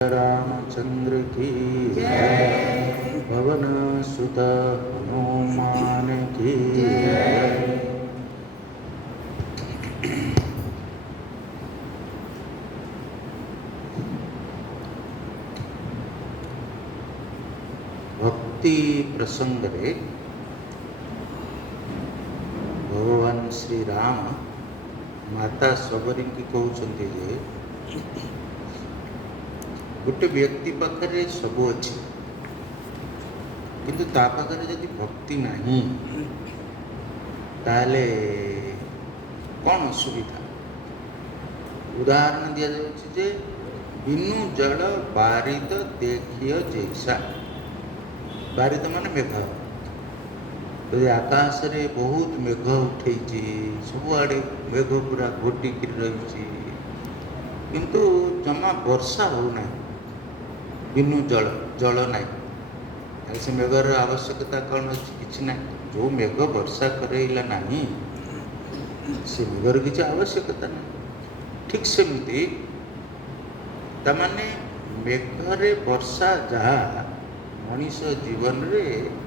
रामचंद्र की जय। पवन सुत हनुमान की जय। भक्ति प्रसंग रे भगवान श्री राम माता सबरी की कहते जे गोटे व्यक्ति पाखे सब अच्छी किंतु ता पाखे जदि भक्ति नहीं ताले कौन असुविधा। उदाहरण दिया जाउछि जे बिनु जल बारिद देखिय जैसा। बारिद माने मेघ। तो आकाश रे बहुत मेघ उठे सबुआड़े मेघ पूरा घोटिक रही किंतु जमा वर्षा होना बिनु जल जल ना से मेघर आवश्यकता कौन अच्छी किसी ना। जो मेघ वर्षा करेला नहीं से मेघर किसी आवश्यकता ना। ठीक सेमती तमाने मेघरे वर्षा जहाँ मनीष जीवन रे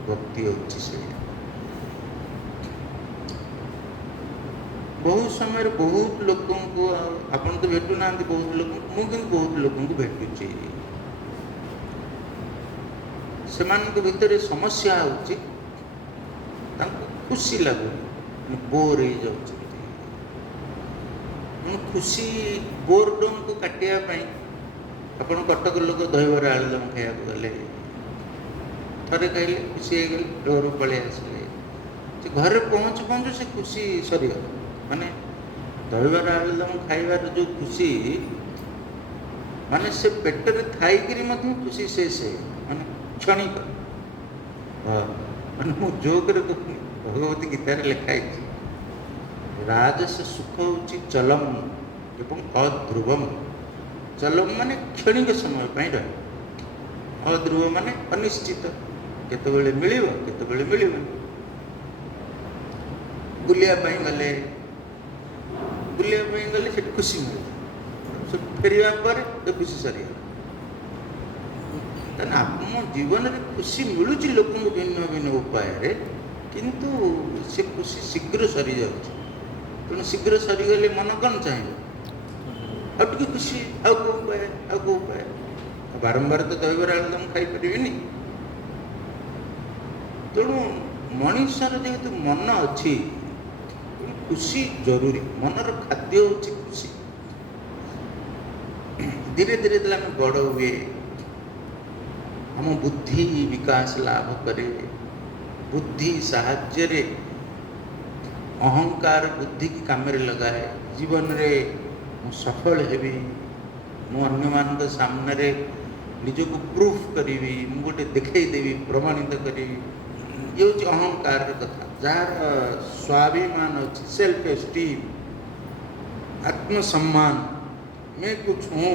भक्ति अच्छी से बहुत समय बहुत लोक आपन तो भेटू ना बहुत लोक मुझे बहुत लोक भेटुची से भितर समस्या होची खुशी लगुनि बोर हो जाउची। खुशी बोरडम को काटिया अपन कटक लोक दहीबरा आलुदम खाया गले थे खाइले खुशी हो गले घर पलि आसिले घर पहुँचु पहुँचु से खुशी सरीगला। माने दहीबरा आलुदम खाइबार जो खुशी माने से पेटर थाइकरी मध्य खुशी शेष है माने क्षणिक। माने मु जोक रे भगवती गीतार लिखाई राजस सुख होची चलम एवं अध्रुवम। चलम माने क्षणिक समय पाई रहे, अध्रुव माने अनिश्चित केतबेले मिलिबो केतबेले मिलिबो। बुलिया पाई गले से खुशी मिले फेरिया पर खुशी सरी आप जीवन में खुशी मिलूँ लोक भिन्न भिन्न उपाय किंतु से खुशी शीघ्र सरी जा तेणु शीघ्र सरीगले मन कौन चाहिए आउ खुशी आउ को उपाय बारंबार तो दहीबरा आलुदम खाई पारे। तेणु मनीषर जेहेतु मन अच्छी खुशी जरूरी। मनर खाद्य होची खुशी। धीरे धीरे आम बड़ हुए आम बुद्धि विकास लाभ करे। बुद्धि साहाय्य रे अहंकार बुद्धि की काम लगाए जीवन रे सफल हेबी मु अन्य मान सामने रे निजको प्रूफ करी गोटे देखई देवी प्रमाणित करी ये हूँ अहंकार कथा। जार स्वाभिमान अच्छी सेल्फ एस्टीम आत्मसम्मान मैं कुछ हूँ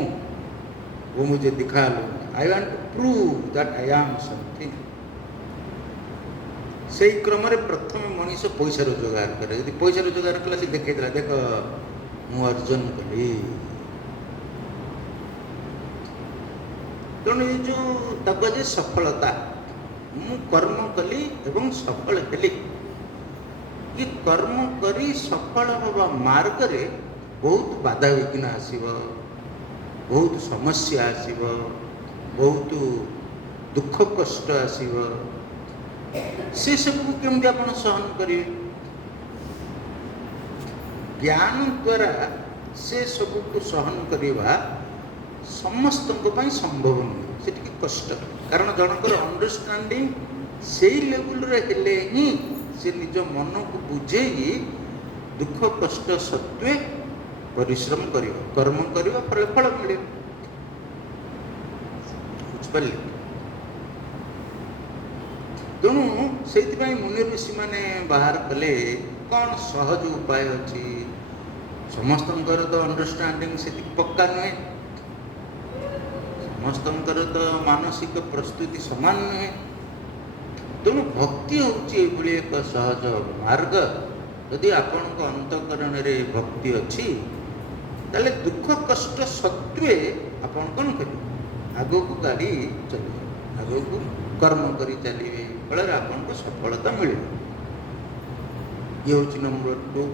वो मुझे दिखा लो। I want to prove that I am something. से क्रम रे प्रथम मनीष पैसा रोजगार करे। यदि पैसा रोजगार कला से देखे देख मु अर्जन कली। तेणु ये जो तक सफलता मु कर्म कली एवं सफल हेली। ये कर्म करी सफल हवा मार्ग रे बहुत बाधा विघ्न आसीबो, बहुत समस्या आसीबो, बहुत दुख कष्ट आसीबो। से सब केमती आपण सहन करिवे। ज्ञान द्वारा से सब को सहन करवा समस्त संभव नहीं। से कष्ट कारण जनकर अंडरस्टैंडिंग से लेवल रे हेले ही से निज मन को बुझे दुख कष्ट सत्वे परिश्रम कर कर्म कर फल फल मिले। बुझिपारे। तेणु से मुनि ऋषि मैंने बाहर कले कौन सहज उपाय अच्छी। समस्त तो अंडरस्टैंडिंग से पक्का नुहे। समस्त तो मानसिक प्रस्तुति सामान नुहे। तेणु भक्ति हूँ एक सहज मार्ग। यदि आपण अंतकरण रे भक्ति अच्छी ताले दुख कष्ट सत्वे आपण कौन करें ଆଗକୁ ଗାଡ଼ି ଚଲେଇବେ, ଆଗକୁ କର୍ମ କରି ଚାଲିବେ, ଫଳରେ ଆପଣଙ୍କୁ ସଫଳତା ମିଳିବ। ଇଏ ହେଉଛି ନମ୍ବର 2।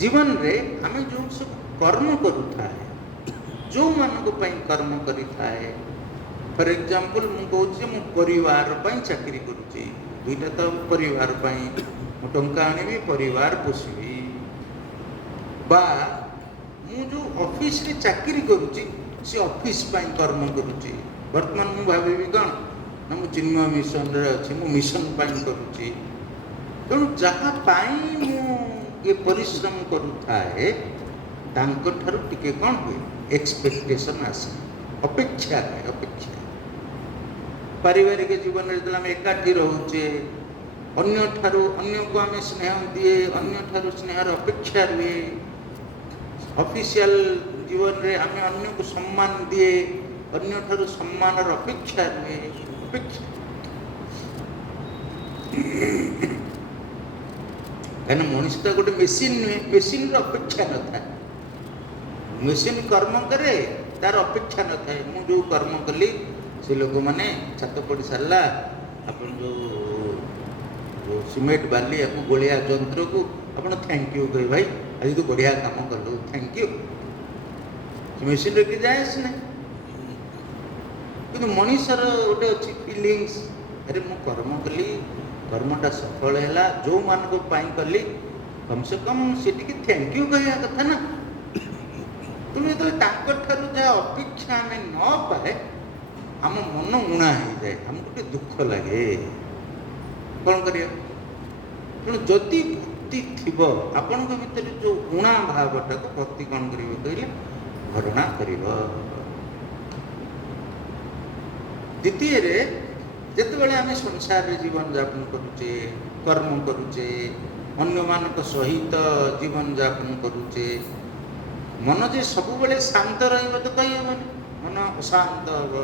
ଜୀବନରେ ଆମେ ଯେଉଁ ସବୁ କର୍ମ କରୁଥାଏ, ଯେଉଁମାନଙ୍କ ପାଇଁ କର୍ମ କରିଥାଏ, ଫର ଏକ୍ଜାମ୍ପଲ୍ ମୁଁ କହୁଛି ଯେ ମୁଁ ପରିବାର ପାଇଁ ଚାକିରି କରୁଛି, ଦୁଇଟା ତ ପରିବାର ପାଇଁ, ମୁଁ ଟଙ୍କା ଆଣିବି ପରିବାର ପୋଷିବି, ବା ମୁଁ ଯେଉଁ ଅଫିସରେ ଚାକିରି କରୁଛି ସେ ଅଫିସ ପାଇଁ କର୍ମ କରୁଛି। ବର୍ତ୍ତମାନ ମୁଁ ଭାବିବି କ'ଣ ନା ମୁଁ ଚିନ୍ମୟ ମିଶନରେ ଅଛି, ମୁଁ ମିଶନ ପାଇଁ କରୁଛି। ତେଣୁ ଯାହା ପାଇଁ ମୁଁ ଏ ପରିଶ୍ରମ କରୁଥାଏ ତାଙ୍କଠାରୁ ଟିକେ କ'ଣ ହୁଏ, ଏକ୍ସପେକ୍ଟେସନ୍ ଆସେ, ଅପେକ୍ଷା ହୁଏ, ଅପେକ୍ଷା। ପାରିବାରିକ ଜୀବନରେ ଯେତେବେଳେ ଆମେ ଏକାଠି ରହୁଛେ, ଅନ୍ୟକୁ ଆମେ ସ୍ନେହ ଦିଏ, ଅନ୍ୟଠାରୁ ସ୍ନେହର ଅପେକ୍ଷା ରୁହେ। ଅଫିସିଆଲ ଜୀବନରେ ଆମେ ଅନ୍ୟକୁ ସମ୍ମାନ ଦିଏ, ଅନ୍ୟଠାରୁ ସମ୍ମାନର ଅପେକ୍ଷା ରୁହେ, ଅପେକ୍ଷା। କାହିଁକିନା ମଣିଷଟା ଗୋଟେ ମେସିନ୍ ନୁହେଁ, ମେସିନ୍ର ଅପେକ୍ଷା ନଥାଏ। ମେସିନ୍ କର୍ମ କରେ, ତାର ଅପେକ୍ଷା ନଥାଏ। ମୁଁ ଯେଉଁ କର୍ମ କଲି ସେ ଲୋକମାନେ ଛାତ ପଡ଼ି ସାରିଲା, ଆପଣ ଯେଉଁ ସିମେଣ୍ଟ ବାଲି ୟାକୁ ଗୋଳିଆ ଯନ୍ତ୍ରକୁ ଆପଣ ଥ୍ୟାଙ୍କ ୟୁ କହିବେ, ଭାଇ ଆଜି ତୁ ବଢ଼ିଆ କାମ କଲୁ, ଥ୍ୟାଙ୍କ ୟୁ। ସେ ମେସିନ୍ରେ କି ଯାଏ ଆସେ ନାହିଁ। କିନ୍ତୁ ମଣିଷର ଗୋଟେ ଅଛି ଫିଲିଙ୍ଗସ୍, ଆରେ ମୁଁ କର୍ମ କଲି, କର୍ମଟା ସଫଳ ହେଲା, ଯେଉଁମାନଙ୍କ ପାଇଁ କଲି କମ୍ ସେ କମ୍ ସେ ଟିକେ ଥ୍ୟାଙ୍କ ୟୁ କହିବା କଥା ନା। ତେଣୁ ଯେତେବେଳେ ତାଙ୍କଠାରୁ ଯାହା ଅପେକ୍ଷା ଆମେ ନ ପାଏ ଆମ ମନ ଉଣା ହେଇଯାଏ, ଆମକୁ ଟିକେ ଦୁଃଖ ଲାଗେ। କ'ଣ କରିବା? ତେଣୁ ଯଦି ଭକ୍ତି ଥିବ ଆପଣଙ୍କ ଭିତରେ, ଯେଉଁ ଉଣା ଭାବଟାକୁ ଭକ୍ତି କ'ଣ କରିବ କହିଲେ, ଭରଣା କରିବ। ଦ୍ୱିତୀୟରେ, ଯେତେବେଳେ ଆମେ ସଂସାରରେ ଜୀବନଯାପନ କରୁଛେ, କର୍ମ କରୁଛେ, ଅନ୍ୟମାନଙ୍କ ସହିତ ଜୀବନଯାପନ କରୁଛେ, ମନ ଯେ ସବୁବେଳେ ଶାନ୍ତ ରହିବ ତ କହିହେବନି, ମନ ଅଶାନ୍ତ ହେବ।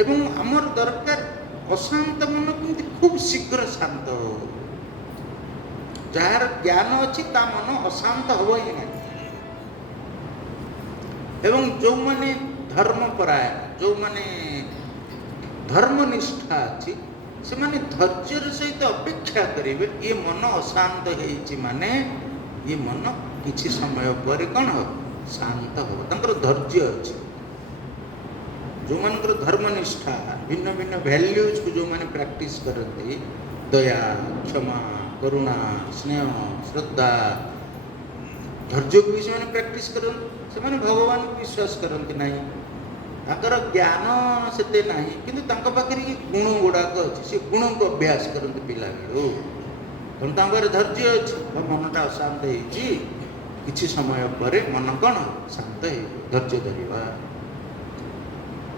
ଏବଂ ଆମର ଦରକାର ଅଶାନ୍ତ ମନ କେମିତି ଖୁବ୍ ଶୀଘ୍ର ଶାନ୍ତ ହେବ। ଯାହାର ଜ୍ଞାନ ଅଛି ତା ମନ ଅଶାନ୍ତ ହେବ ହିଁ ନାହିଁ। ଏବଂ ଯେଉଁମାନେ ଧର୍ମପରାୟଣ, ଯେଉଁମାନେ ଧର୍ମନିଷ୍ଠା ଅଛି, ସେମାନେ ଧୈର୍ଯ୍ୟର ସହିତ ଅପେକ୍ଷା କରିବେ। ଇଏ ମନ ଅଶାନ୍ତ ହେଇଛି ମାନେ ଇଏ ମନ କିଛି ସମୟ ପରେ କ'ଣ ହେବ, ଶାନ୍ତ ହେବ। ତାଙ୍କର ଧୈର୍ଯ୍ୟ ଅଛି। ଯେଉଁମାନଙ୍କର ଧର୍ମନିଷ୍ଠା, ଭିନ୍ନ ଭିନ୍ନ ଭ୍ୟାଲ୍ୟୁଜକୁ ଯେଉଁମାନେ ପ୍ରାକ୍ଟିସ୍ କରନ୍ତି, ଦୟା, କ୍ଷମା, କରୁଣା, ସ୍ନେହ, ଶ୍ରଦ୍ଧା, ଧୈର୍ଯ୍ୟକୁ ବି ସେମାନେ ପ୍ରାକ୍ଟିସ୍ କରନ୍ତି। ସେମାନେ ଭଗବାନଙ୍କୁ ବିଶ୍ୱାସ କରନ୍ତି ନାହିଁ, ତାଙ୍କର ଜ୍ଞାନ ସେତେ ନାହିଁ, କିନ୍ତୁ ତାଙ୍କ ପାଖରେ ଏ ଗୁଣ ଗୁଡ଼ାକ ଅଛି। ସେ ଗୁଣକୁ ଅଭ୍ୟାସ କରନ୍ତି ପିଲାବେଳୁ। ତେଣୁ ତାଙ୍କ ପାଖରେ ଧୈର୍ଯ୍ୟ ଅଛି। ମନଟା ଅଶାନ୍ତ ହେଇଛି, କିଛି ସମୟ ପରେ ମନ କ'ଣ ଶାନ୍ତ ହେଇଯିବ, ଧୈର୍ଯ୍ୟ ଧରିବା।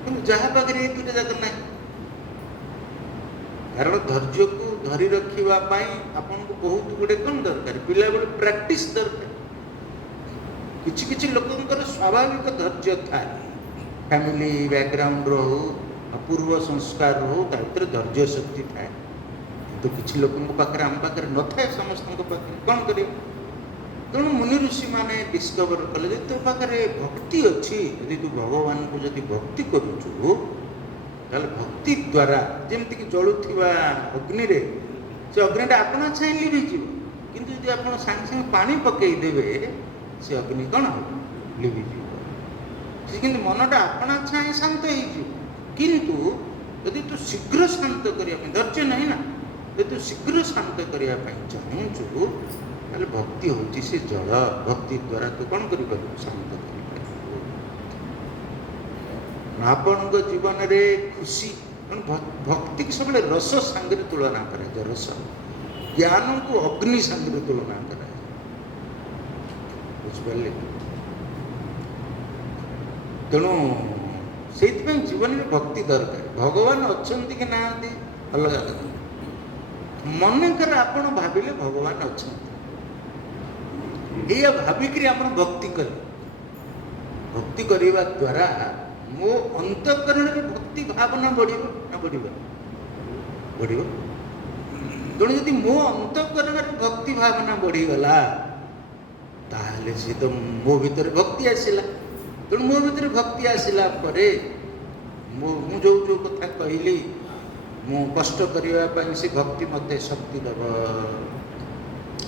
କିନ୍ତୁ ଯାହା ପାଖରେ ଏ ଦୁଇଟା ଯାକ ନାହିଁ, କାରଣ ଧୈର୍ଯ୍ୟକୁ ଧରି ରଖିବା ପାଇଁ ଆପଣଙ୍କୁ ବହୁତ ଗୁଡ଼ିଏ କ'ଣ ଦରକାର, ପିଲାବେଳୁ ପ୍ରାକ୍ଟିସ୍ ଦରକାର। କିଛି କିଛି ଲୋକଙ୍କର ସ୍ୱାଭାବିକ ଧୈର୍ଯ୍ୟ ଥାଏ, ଫ୍ୟାମିଲି ବ୍ୟାକଗ୍ରାଉଣ୍ଡର ହଉ, ପୂର୍ବ ସଂସ୍କାର ହଉ, ତା ଭିତରେ ଧୈର୍ଯ୍ୟ ଶକ୍ତି ଥାଏ। କିନ୍ତୁ କିଛି ଲୋକଙ୍କ ପାଖରେ, ଆମ ପାଖରେ ନଥାଏ, ସମସ୍ତଙ୍କ ପାଖରେ। କ'ଣ କରିବ? ତେଣୁ ମୁନି ଋଷିମାନେ ଡିସ୍କଭର କଲେ, ଯଦି ତୋ ପାଖରେ ଭକ୍ତି ଅଛି, ଯଦି ତୁ ଭଗବାନଙ୍କୁ ଯଦି ଭକ୍ତି କରୁଛୁ, ତାହେଲେ ଭକ୍ତି ଦ୍ୱାରା, ଯେମିତିକି ଜଳୁଥିବା ଅଗ୍ନିରେ, ସେ ଅଗ୍ନିଟା ଆପଣା ଛାଏଁ ଲିଭିଯିବ। କିନ୍ତୁ ଯଦି ଆପଣ ସାଙ୍ଗେ ସାଙ୍ଗେ ପାଣି ପକାଇଦେବେ, ସେ ଅଗ୍ନି କ'ଣ ହେବ, ଲିଭିଯିବ। ସେ କିନ୍ତୁ ମନଟା ଆପଣା ଛାଏଁ ଶାନ୍ତ ହେଇଯିବ। କିନ୍ତୁ ଯଦି ତୁ ଶୀଘ୍ର ଶାନ୍ତ କରିବା ପାଇଁ, ଧୈର୍ଯ୍ୟ ନାହିଁ ନା, ଯଦି ତୁ ଶୀଘ୍ର ଶାନ୍ତ କରିବା ପାଇଁ ଚାହୁଁଛୁ, ତାହେଲେ ଭକ୍ତି ହେଉଛି ସେ ଜଳ। ଭକ୍ତି ଦ୍ୱାରା ତୁ କ'ଣ କରିପାରିବୁ, ଶାନ୍ତ କରିପାରିବୁ। ଆପଣଙ୍କ ଜୀବନରେ ଖୁସି, ଭକ୍ତିକୁ ସବୁବେଳେ ରସ ସାଙ୍ଗରେ ତୁଳନା କରାଯାଏ। ରସ, ଜ୍ଞାନକୁ ଅଗ୍ନି ସାଙ୍ଗରେ ତୁଳନା କରାଯାଏ। ବୁଝିପାରିଲେ? ତେଣୁ ସେଇଥିପାଇଁ ଜୀବନରେ ଭକ୍ତି ଦରକାର। ଭଗବାନ ଅଛନ୍ତି କି ନାହାନ୍ତି ଅଲଗା କଥା। ମନେକର ଆପଣ ଭାବିଲେ ଭଗବାନ ଅଛନ୍ତି, ଏଇଆ ଭାବିକିରି ଆପଣ ଭକ୍ତି କଲେ, ଭକ୍ତି କରିବା ଦ୍ୱାରା ମୋ ଅନ୍ତଃକରଣରେ ଭକ୍ତି ଭାବନା ବଢ଼ିବ ନା ବଢ଼ିବ? ବଢ଼ିବ। ତେଣୁ ଯଦି ମୋ ଅନ୍ତଃକରଣରେ ଭକ୍ତି ଭାବନା ବଢ଼ିଗଲା, ତାହେଲେ ସେ ତ ମୋ ଭିତରେ ଭକ୍ତି ଆସିଲା। तेणु मो भीतर भक्ति आसिला परे मु जो जो कथा कहली मु कष्ट करने से भक्ति मते शक्ति दब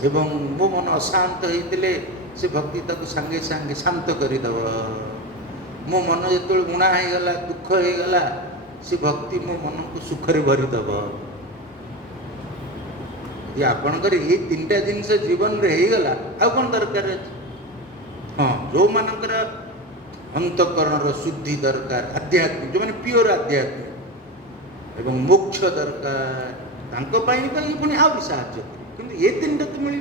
एवं मो मन अशांत होते से भक्ति ताको सांगे सांगे शांत करदेव मो मन जो उणा होगला दुख होगला से भक्ति मो मन को सुखरे भरीदेव ये आपणकर ये तीन टा जिनस जीवन रे होगला आ कौन दरकार हाँ जो मानकर अंतकरण शुद्धि दरकार आध्यात्मिक जो मैंने प्योर आध्यात्मिक एवं मोक्ष दरकार पुणी आ भी साहाଯ୍य किंतु ये तीन टा तो मिल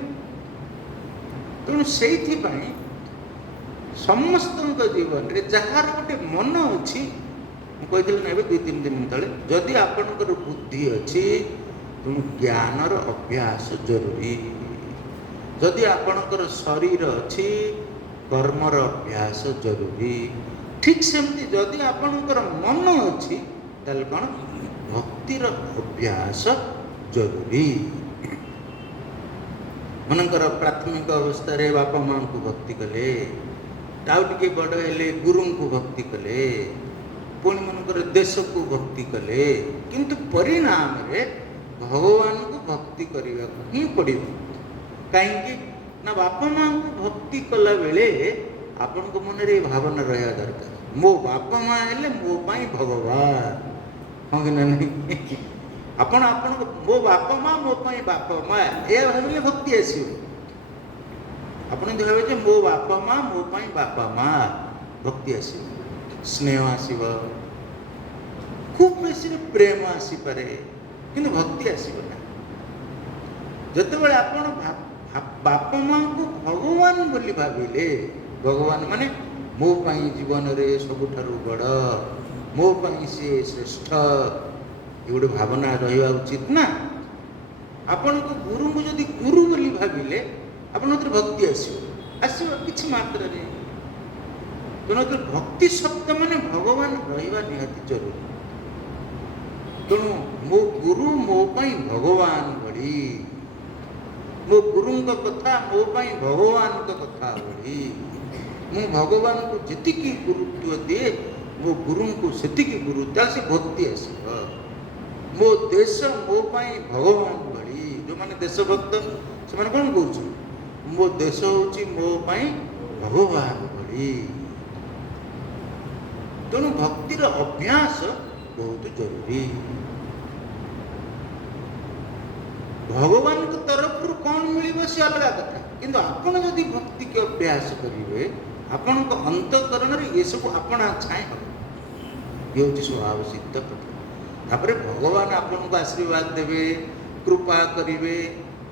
तेणु से समस्त जीवन रे जार गोटे मन अच्छी मुझे ना दुई तीन दिन तले जदि आपणकर बुद्धि अच्छी तेणु ज्ञानर अभ्यास जरूरी जदि आपणकर शरीर अच्छी कर्मर अभ्यास जरूरी ठीक सेमती जदि आपणकर मन अच्छी ताल कौन भक्तिर अभ्यास जरूरी मनकर प्राथमिक अवस्था बापा माँ को भक्ति कले आउ टे बड़ हेले गुरु को भक्ति कले पुणी मनकर देश को भक्ति कले किंतु परिणाम रे भगवान को भक्ति करने ही पड़ो कहीं ना बापा माँ को भक्ति कला बेले आपण को मन रे भावना रहा दरकार मो बापा माँ हेले मो पाई भगवान हाँ कि नहीं आपण आपण मो बापा माँ मो पाई बापा माँ ये भाविले भक्ति आसो आपण जो भावे मो बापा माँ मो पाई बापा माँ भक्ति आसो स्नेह आसो खूब बेसी प्रेम आसीपे कि भक्ति आसो ना जिते आपण बापा माँ को भगवान बोली भाविले भगवान माने मो पाई जीवन रे सबुठारु बड़ मो पाई से श्रेष्ठ ये गोटे भावना रहा उचित ना आपण को गुरु को जदि गुरु बोली भाविले आपण भक्ति आसो किसी मात्रा तेणु भक्ति शब्द माने भगवान रहा निहाती जरूरी तेणु मो गुरु मो पाई भगवान भली मो गुरु कथा मो पाई भगवान कथा भली मु भगवान को जी गुरुत्व दिए मो गुरु को से गुरुत्व से भक्ति आस मो देश मो पाई भगवान भली जो माने देशभक्त से माने कौन कह मो देश हूँ मो पाई भगवान भली तेणु भक्तिर अभ्यास बहुत जरूरी भगवान को तरफ कौन मिल से अलग कथा किंतु आपण जदि भक्ति के अभ्यास करेंगे आपण अंतकरण ये सब अपना छाए हम ये हूँ स्वभाव सिद्ध कथा तापर भगवान आपन को आशीर्वाद देवे कृपा करेंगे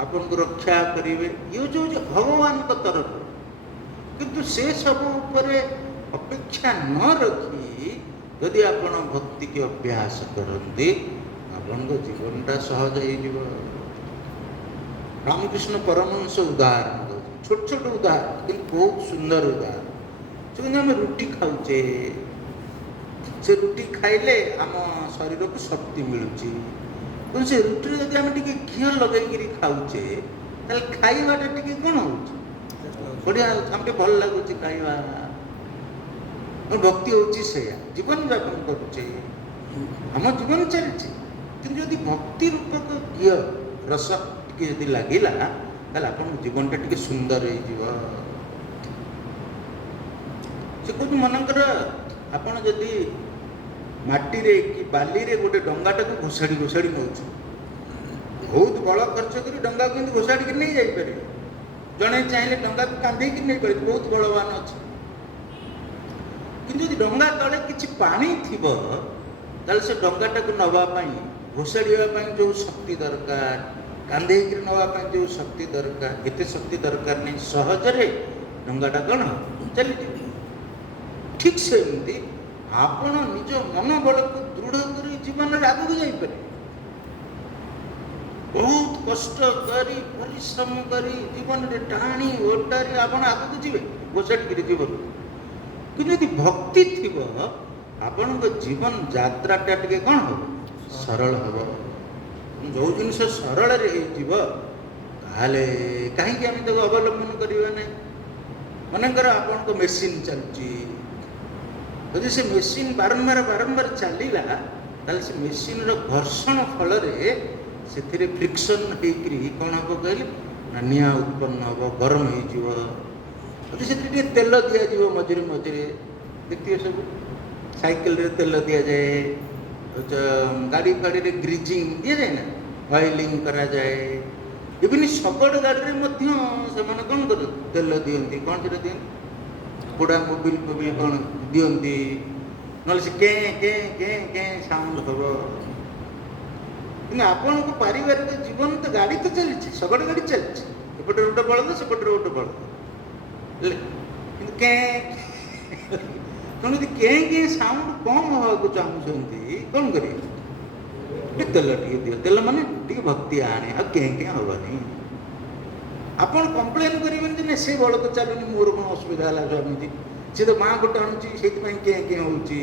आपन को रक्षा करेंगे ये जो भगवान को तरफ किंतु से सब उपरे अपेक्षा न रखी यदि आपण भक्ति के अभ्यास करते आपण जीवनटा सहज हो रामकृष्ण परमहंस उदाहरण छोट छोट उदाहरण कि बहुत सुंदर उदाहरण जो आम रुटी खाऊचे से रुटी खाइले आम शरीर को शक्ति मिलूँ से रुटी जब आम टे घी लगे खाऊचे खाइबाटा टे कौन हो बढ़िया आम भल लगुच खाइबा भक्ति हूँ से जीवन यापन करुचे आम जीवन चलती कि जदि भक्ति रूपक घी रस टी जदि लगिला ताले आपन जीवनटा टी सुंदर हो कहूँ मनकर आपन जदि माटी रे कि बाली रे गोटे डंगाटा को घोषाड़ी घोषाड़ी नौ बहुत बड़ खर्च कर डंगा को घोषाड़ी नहीं जापर जड़े चाहिए डंगा को कांधे नहीं पारे बहुत बलवान अच्छे कि डंगा तले किसी पानी थी से डंगाटा को नापी घोषाड़ा जो शक्ति दरकार कांधे नापी जो शक्ति दरकार एत शक्ति दरकार नहीं सहजरे डंगाटा कौन चली ठीक से आपण निज मनोबल को दृढ़ कर जीवन में आगे जापे बहुत कष्ट करी परिश्रम करी जीवन में टाणी ओटारी आप आगे जी घोषाड़ी जीवन कि भक्ति थी आपण जीवन यात्राटा टे कौन हम सरल हम जो जिनस सरल कहीं अवलंबन करवा ना मनकर आपण मेसीन चलुची ଯଦି ସେ ମେସିନ୍ ବାରମ୍ବାର ଚାଲିଲା ତାହେଲେ ସେ ମେସିନ୍ର ଘର୍ଷଣ ଫଳରେ ସେଥିରେ ଫ୍ରିକ୍ସନ୍ ହେଇକରି କ'ଣ ହେବ କହିଲେ ନା ନିଆଁ ଉତ୍ପନ୍ନ ହେବ, ଗରମ ହେଇଯିବ। ଯଦି ସେଥିରେ ଟିକେ ତେଲ ଦିଆଯିବ ମଝିରେ ଦେଖିବେ ସବୁ ସାଇକେଲରେ ତେଲ ଦିଆଯାଏ, ଗାଡ଼ି ଫାଡ଼ିରେ ଗ୍ରିଜିଂ ଦିଆଯାଏ ନା, ଅଏଲିଂ କରାଯାଏ। ଇଭିନ୍ ଶଗଡ଼ ଗାଡ଼ିରେ ମଧ୍ୟ ସେମାନେ କ'ଣ କରନ୍ତି ତେଲ ଦିଅନ୍ତି। କ'ଣ ସେଟା ଦିଅନ୍ତି ପୋଡ଼ା ମୋବିଲ୍ କ'ଣ ଦିଅନ୍ତି, ନହେଲେ ସେ କେଁ ସାଉଣ୍ଡ ହେବ। କିନ୍ତୁ ଆପଣଙ୍କ ପାରିବାରିକ ଜୀବନ ତ ଗାଡ଼ି ତ ଚାଲିଛି, ଶଗଡ଼ ଗାଡ଼ି ଚାଲିଛି, ଏପଟରେ ଗୋଟେ ବଳଦ ସେପଟରେ ଗୋଟେ ବଳଦ ହେଲେ କିନ୍ତୁ ତେଣୁ ଯଦି କେଁ ସାଉଣ୍ଡ କମ୍ ହେବାକୁ ଚାହୁଁଛନ୍ତି କ'ଣ କରିବେ? ଟିକେ ତେଲ ଟିକେ ଦିଅ। ତେଲ ମାନେ ଟିକେ ଭକ୍ତି ଆଣେ, ଆଉ କେଁ ହେବନି। ଆପଣ କମ୍ପ୍ଲେନ୍ କରିବେନି ଯେ ନା ସେ ବଳଦ ଚାଲୁନି, ମୋର କ'ଣ ଅସୁବିଧା ହେଲା ସ୍ୱାମୀଜୀ, ସେ ତ ମାଆ ଗୋଟେ ଆଣୁଛି ସେଇଥିପାଇଁ କେଁ ହେଉଛି।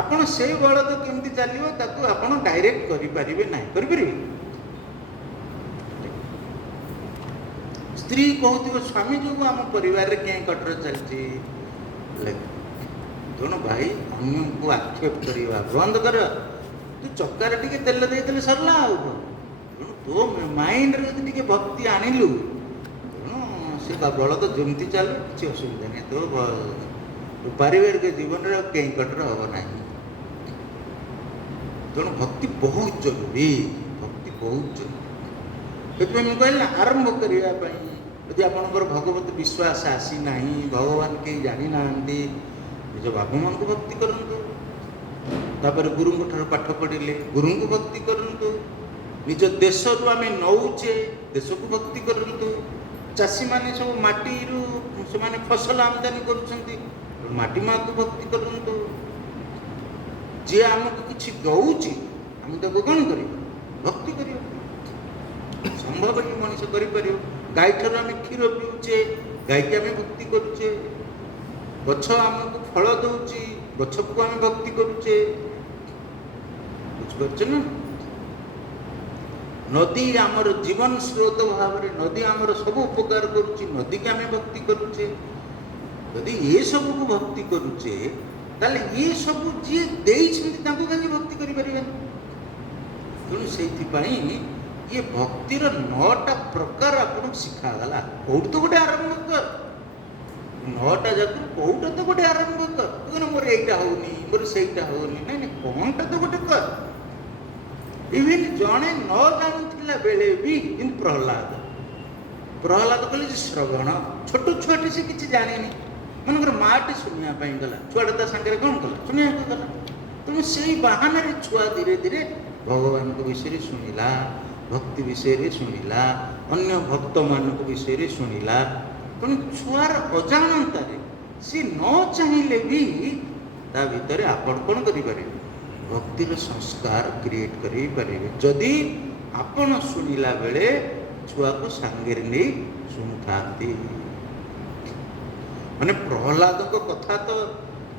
ଆପଣ ସେ ବଳଦ କେମିତି ଚାଲିବ ତାକୁ ଆପଣ ଡାଇରେକ୍ଟ କରିପାରିବେ ନାହିଁ, କରିପାରିବେ? ସ୍ତ୍ରୀ କହୁଥିବ ସ୍ୱାମୀ ଯୋଗୁଁ ଆମ ପରିବାରରେ କେଁ କଟର ଚାଲିଛି। ତେଣୁ ଭାଇ ଅନ୍ୟକୁ ଆକ୍ଷେପ କରିବା ବନ୍ଦ କର। ତୁ ଚକାରେ ଟିକେ ତେଲ ଦେଇଦେଲେ ସରିଲା ଆଉ କ'ଣ। ତେଣୁ ତୋ ମାଇଣ୍ଡରେ ଯଦି ଟିକେ ଭକ୍ତି ଆଣିଲୁ, ତେଣୁ ସେ ବଳଦ ଯେମିତି ଚାଲୁ କିଛି ଅସୁବିଧା ନାହିଁ। ତୋ ପାରିବାରିକ ଜୀବନରେ ଆଉ କେଁ କଟର ହେବ ନାହିଁ। ତେଣୁ ଭକ୍ତି ବହୁତ ଜରୁରୀ, ଭକ୍ତି ବହୁତ ଜରୁରୀ। ସେଥିପାଇଁ ମୁଁ କହିଲି ନା, ଆରମ୍ଭ କରିବା ପାଇଁ ଯଦି ଆପଣଙ୍କର ଭଗବତ ବିଶ୍ୱାସ ଆସିନାହିଁ, ଭଗବାନ କେହି ଜାଣିନାହାନ୍ତି, ନିଜ ବାପା ମାଆଙ୍କୁ ଭକ୍ତି କରନ୍ତୁ। ତାପରେ ଗୁରୁଙ୍କ ଠାରୁ ପାଠ ପଢ଼ିଲେ ଗୁରୁଙ୍କୁ ଭକ୍ତି କରନ୍ତୁ। ନିଜ ଦେଶରୁ ଆମେ ନେଉଛେ, ଦେଶକୁ ଭକ୍ତି କରନ୍ତୁ। ଚାଷୀମାନେ ସବୁ ମାଟିରୁ ସେମାନେ ଫସଲ ଆମଦାନୀ କରୁଛନ୍ତି, ମାଟି ମାଆକୁ ଭକ୍ତି କରନ୍ତୁ। ଯିଏ ଆମକୁ କିଛି ଦେଉଛି ଆମେ ତାକୁ କ'ଣ କରିବା? ଭକ୍ତି କରିବା। ସମ୍ଭବ କି ମଣିଷ କରିପାରିବ? ଗାଈଠାରୁ ଆମେ କ୍ଷୀର ପିଉଛେ, ଗାଈକି ଆମେ ଭକ୍ତି କରୁଛେ। ଗଛ ଆମକୁ ଫଳ ଦେଉଛି, ଗଛକୁ ଆମେ ଭକ୍ତି କରୁଛେ। ବୁଝିପାରୁଛେ ନା? ନଦୀ ଆମର ଜୀବନ ସ୍ରୋତ ଭାବରେ, ନଦୀ ଆମର ସବୁ ଉପକାର କରୁଛି, ନଦୀକି ଆମେ ଭକ୍ତି କରୁଛେ। ଯଦି ଏସବୁକୁ ଭକ୍ତି କରୁଛେ ତାହେଲେ ଏ ସବୁ ଯିଏ ଦେଇଛନ୍ତି ତାଙ୍କୁ କାହିଁକି ଭକ୍ତି କରିପାରିବେନି? ତେଣୁ ସେଇଥିପାଇଁ ଇଏ ଭକ୍ତିର 9ଟା ପ୍ରକାର ଆପଣଙ୍କୁ ଶିଖାଗଲା। କୋଉଠି ତ ଗୋଟେ ଆରମ୍ଭ କର, 9ଟା ଯାକରୁ କୋଉଟା ତ ଗୋଟେ ଆରମ୍ଭ କର। ମୋର ଏଇଟା ହଉନି, ମୋର ସେଇଟା ହଉନି, ନାଇଁ କ'ଣଟା ତ ଗୋଟେ କର। ଇଭିନ୍ ଜଣେ ନ ଜାଣୁଥିଲା ବେଳେ ବି, କିନ୍ତୁ ପ୍ରହ୍ଲାଦ କହିଲେ ଯେ ଶ୍ରବଣ, ଛୋଟ ଛୁଆଟି ସେ କିଛି ଜାଣିନି, ମନେକର ମାଆଟି ଶୁଣିବା ପାଇଁ ଗଲା, ଛୁଆଟା ତା ସାଙ୍ଗରେ କ'ଣ କଲା? ଶୁଣିବାକୁ ଗଲା। ତେଣୁ ସେଇ ବାହାନାରେ ଛୁଆ ଧୀରେ ଧୀରେ ଭଗବାନଙ୍କ ବିଷୟରେ ଶୁଣିଲା, ଭକ୍ତି ବିଷୟରେ ଶୁଣିଲା, ଅନ୍ୟ ଭକ୍ତମାନଙ୍କ ବିଷୟରେ ଶୁଣିଲା। ତେଣୁ ଛୁଆର ଅଜାଣତାରେ ସେ ନ ଚାହିଁଲେ ବି ତା ଭିତରେ ଆପଣ କ'ଣ କରିପାରିବେ? ଭକ୍ତିର ସଂସ୍କାର କ୍ରିଏଟ୍ କରିପାରିବେ। ଯଦି ଆପଣ ଶୁଣିଲା ବେଳେ ଛୁଆକୁ ସାଙ୍ଗରେ ନେଇ ଶୁଣୁଥାନ୍ତି। ମାନେ ପ୍ରହ୍ଲାଦଙ୍କ କଥା ତ,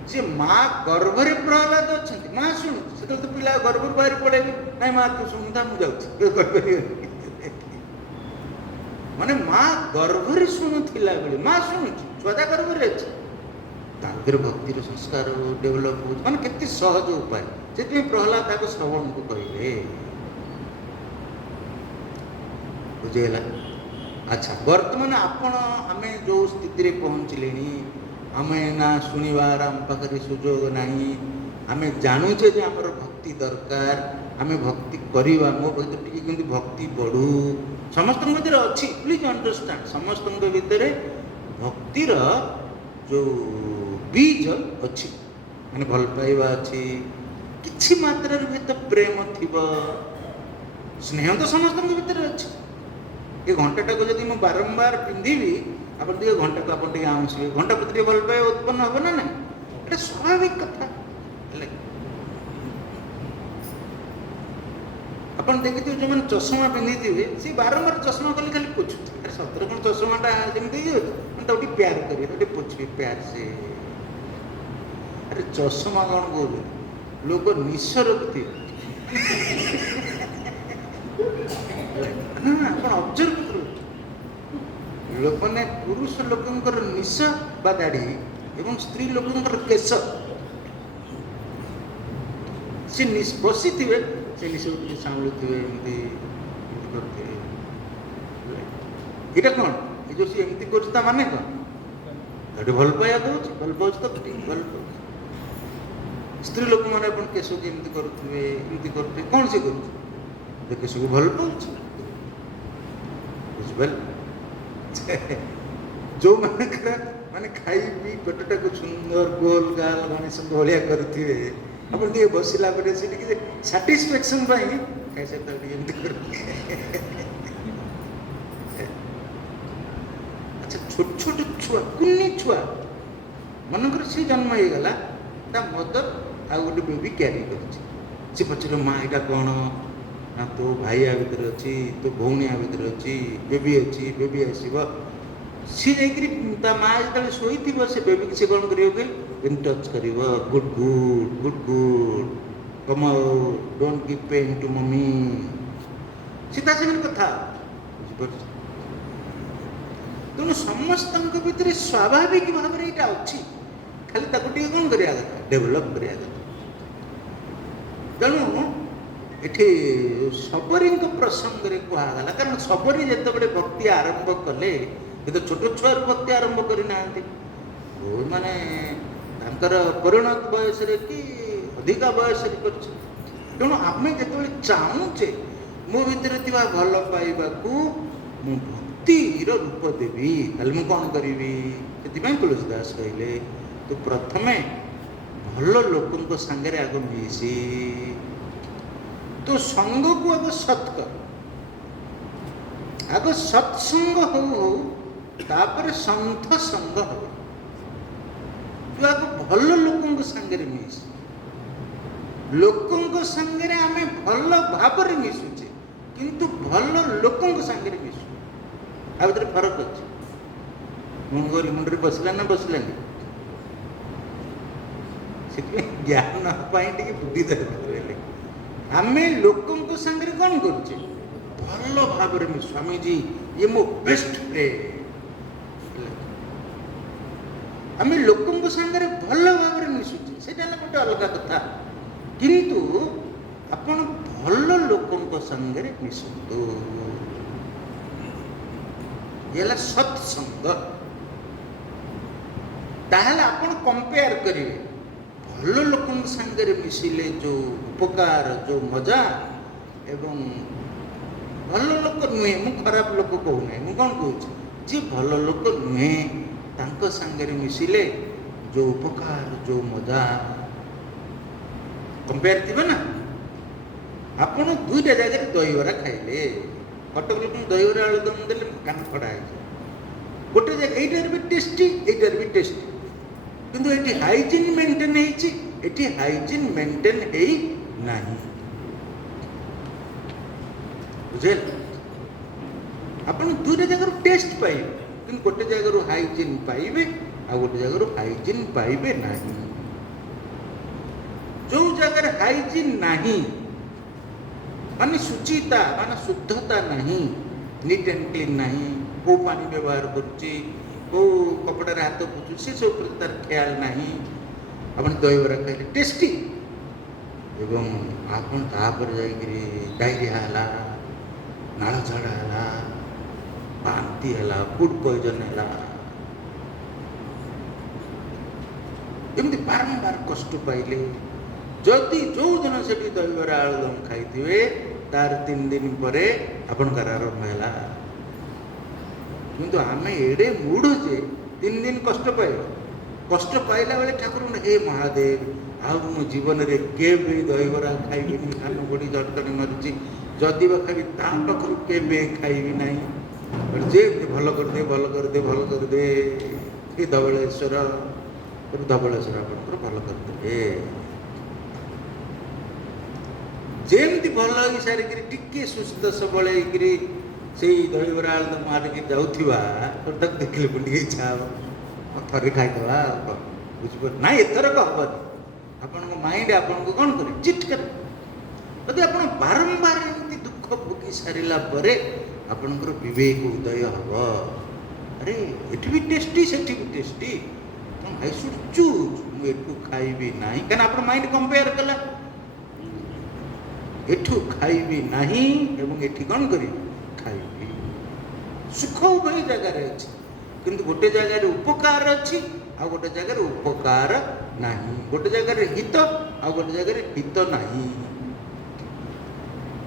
ଯେ ମା ଗର୍ଭରେ ପ୍ରହ୍ଲାଦ ଅଛନ୍ତି, ମା ଶୁଣୁଛି, ସେତେବେଳେ ତ ପିଲା ଗର୍ଭରୁ ବାହାରି ପଳେଇବେ, ନାଇଁ ମା ତୁ ଶୁଣୁଥା ମୁଁ ଯାଉଛି, ମାନେ ମା ଗର୍ଭରେ ଶୁଣୁଥିଲା ବେଳେ ମା ଶୁଣୁଛି, ଛୁଆଟା ଗର୍ଭରେ ଅଛି, ତା ଭିତରେ ଭକ୍ତିର ସଂସ୍କାର ଡେଭଲପ ହେଉଛି। ମାନେ କେତେ ସହଜ ଉପାୟ। ସେଥିପାଇଁ ପ୍ରହ୍ଲାଦ ତାକୁ ଶ୍ରବଣକୁ କହିଲେ। ବୁଝିଗଲା? ଆଚ୍ଛା, ବର୍ତ୍ତମାନ ଆମେ ଯେଉଁ ସ୍ଥିତିରେ ପହଞ୍ଚିଲେଣି, ଆମେ ନା ଶୁଣିବାର ଆମ ପାଖରେ ସୁଯୋଗ ନାହିଁ, ଆମେ ଜାଣୁଛେ ଯେ ଆମର ଭକ୍ତି ଦରକାର, ଆମେ ଭକ୍ତି କରିବା, ମୋ ଭିତରେ ଟିକେ କିନ୍ତୁ ଭକ୍ତି ବଢ଼ୁ। ସମସ୍ତଙ୍କ ଭିତରେ ଅଛି, ପ୍ଲିଜ୍ ଅଣ୍ଡରଷ୍ଟାଣ୍ଡ, ସମସ୍ତଙ୍କ ଭିତରେ ଭକ୍ତିର ଯେଉଁ ବୀଜ ଅଛି, ମାନେ ଭଲ ପାଇବା ଅଛି, କିଛି ମାତ୍ରାରେ ହୁଏତ ପ୍ରେମ ଥିବ, ସ୍ନେହ ତ ସମସ୍ତଙ୍କ ଭିତରେ ଅଛି। ଏ ଘଣ୍ଟାଟାକୁ ଯଦି ମୁଁ ବାରମ୍ବାର ପିନ୍ଧିବି, ଆପଣ ଟିକେ ଘଣ୍ଟାକୁ ଆପଣ ଟିକେ ଆଉଁସିବେ, ଘଣ୍ଟା ପ୍ରତି ଟିକେ ଭଲ ପାଇବା ଉତ୍ପନ୍ନ ହେବ ନା ନାହିଁ? ଏଇଟା ସ୍ୱାଭାବିକ କଥା। ହେଲେ ଆପଣ ଦେଖିଥିବେ ଯେଉଁମାନେ ଚଷମା ପିନ୍ଧିଥିବେ, ସେ ବାରମ୍ବାର ଚଷମା କଲେ ଖାଲି ପୋଛୁଥିବେ। ଆରେ ସତରେ କ'ଣ ଚଷମାଟା ଯେମିତି ହେଇଯାଉଛି, ମାନେ ତାକୁ ଟିକେ ପ୍ୟାର କରିବେ, ତାକୁ ଟିକେ ପୋଛିବେ ପ୍ୟାର ସେ। ଆରେ ଚଷମା କ'ଣ କହୁଛନ୍ତି, ଲୋକ ନିଶ ରଖିଥିବେ। ଆପଣ ଅବଜର୍ଭ କରନ୍ତୁ, ଲୋକମାନେ ପୁରୁଷ ଲୋକଙ୍କର ନିଶ ବା ଦାଢ଼ି ଏବଂ ସ୍ତ୍ରୀ ଲୋକଙ୍କର କେଶ से बसीथे से निश सामुलुवे एमती करते ये कौन ये जो सी एमती कर माने कौन गोटे भल पाया दौर भल पाँच तो भल पाँच स्त्री लोक मैंने केश को एमती करुवे एमती करते कौन से कर केश को भल पाँच बुझिपार जो माने खाई पी पेटटा को सुंदर गोल गाल गणेश भाया करुवे आप बसला साटिस्फैक्शन खाई सारे अच्छा छोट छोट छुआ कुन्नी छुआ मनकर से जन्म हो गला मदर आ गोटे बेबी क्यारी कर पचार माँ यहाँ कौन ना तो भाई आ भर अच्छी तो भौणी आ भर अच्छी बेबी आसब सी जा माँ जो शोई से बेबी की कौन कर टच कर good good good good come don't give pen to mummy सीधा सीधा कथा बुझीपार तेणु समस्त भितर स्वाभाविक भाव में यहाँ अच्छी खाली कौन करा डेभलप करा तेणु ये सबरी प्रसंग में कहगला कारण सबरी जो भक्ति आरंभ कले ये तो छोट छुआ भक्ति आरंभ करना माने परिणत बयस कि अधिका बयस तेणु आम जो चाहूचे मो भर भल पाइबा भक्तिर रूप देवी ताले मु कौन करी से तुलसीदास कहले तो प्रथमे भल लोक सांगे आग मिसी तो संग को आग सत् कर आग सत्संग हो तापर संथ संग हो तू आग भल लोक सांगे मिस लोक सांगे आम भल भाव मिशुचे किंतु भल लोक सांगे मिशु आ भर फरक अच्छे मुंगल मुंडे बसला ना बसलानी ज्ञान टे बुद्धि दरकार आम लोक सांगे कौन करुचे भल भाव में स्वामी जी ये मो बेस्ट फ्रेंड आम लोक सांगे भल भाव में मिशुचे से गोटे अलग कथा किंतु आपण भल लोक सांगे मिशंतु ये सत्संग ताहले आपण कंपेयर करेंगे भल लोक सांगे मिसिले जो उपकार जो मजा एवं भल लोक नुहे मु खराब लोक कहूना मु कौन कहूँ जी भल लोक नुहे तांको सांगे मिसिले जो उपकार जो मजा कंपेयर थी ना आपण दुईटा जगह दहीबरा खाइले कटक लोक दहीबरा आलुदम देले कान खड़ा है गोटे जगह एटार भी टेस्टी एटार भी टेस्टी किंतु ये हाइजीन मेंटेन ये हाइजीन मेंटेन ना बुझे आप दुईटा जगह टेस्ट पाइबे कि गोटे जगह हाइजीन पाइबे आ गोटे जगह हाइजीन पाइबे ना जो जगह हाइजीन नहीं माने शुचिता माने शुद्धता नहीं नीट एंड क्लीन नहीं को पानी व्यवहार करुच्ची को कपड़ा हाथ पोछू से सब तार ख्याल नहीं अपन दहीबरा खाइले टेस्टी एवं आपन तापर जाइकरी डायरिया हला नाल झड़ा हला बांती हला फूड पॉइजन हला एमती बारंबार कष्ट पाइले जदि जो दिन से दहीबरा आलुदम खाई तार 3 दिन पर आपणकर आरंभ है किंतु आम एडे मूढ़ जे 3 दिन कष्ट पाइला बेले ठाकुर हे महादेव आ जीवन में केवे दहीबरा खाइबी खान बड़ी जटकनी मारुची जदि खाई पाखु केवे खाइबी ना जे भल कर दे भल कर दे भल कर दे ये धवलेश्वर धवलेश्वर आप भल करदे जेमती भल हो सारिक टिके सुस्थ सबल से दहीबरा आलुदम मारिक जाऊा हठात देखिले पुणी इच्छा हम थे खाईदे बुझीपार ना एथरक हेनी आपण माइंड आपन को कौन करे चिट करे यदि आप बारंबार एमती दुख भोगी सारा पर आपणकर विवेक उदय हम अरे ये भी टेस्टी से भी टेस्टी आई शुड चूज मुझे खाइबी ना कहीं आप माइंड कंपेयर कला एठू खाइबी नहीं एवं एठी कौन करी खाइबी। सुख उभय जगार अच्छी किंतु गोटे जगार उपकार अच्छी आ गोटे जगार उपकार नहीं, गोटे जगार हित आ गोटे जगार हित नहीं।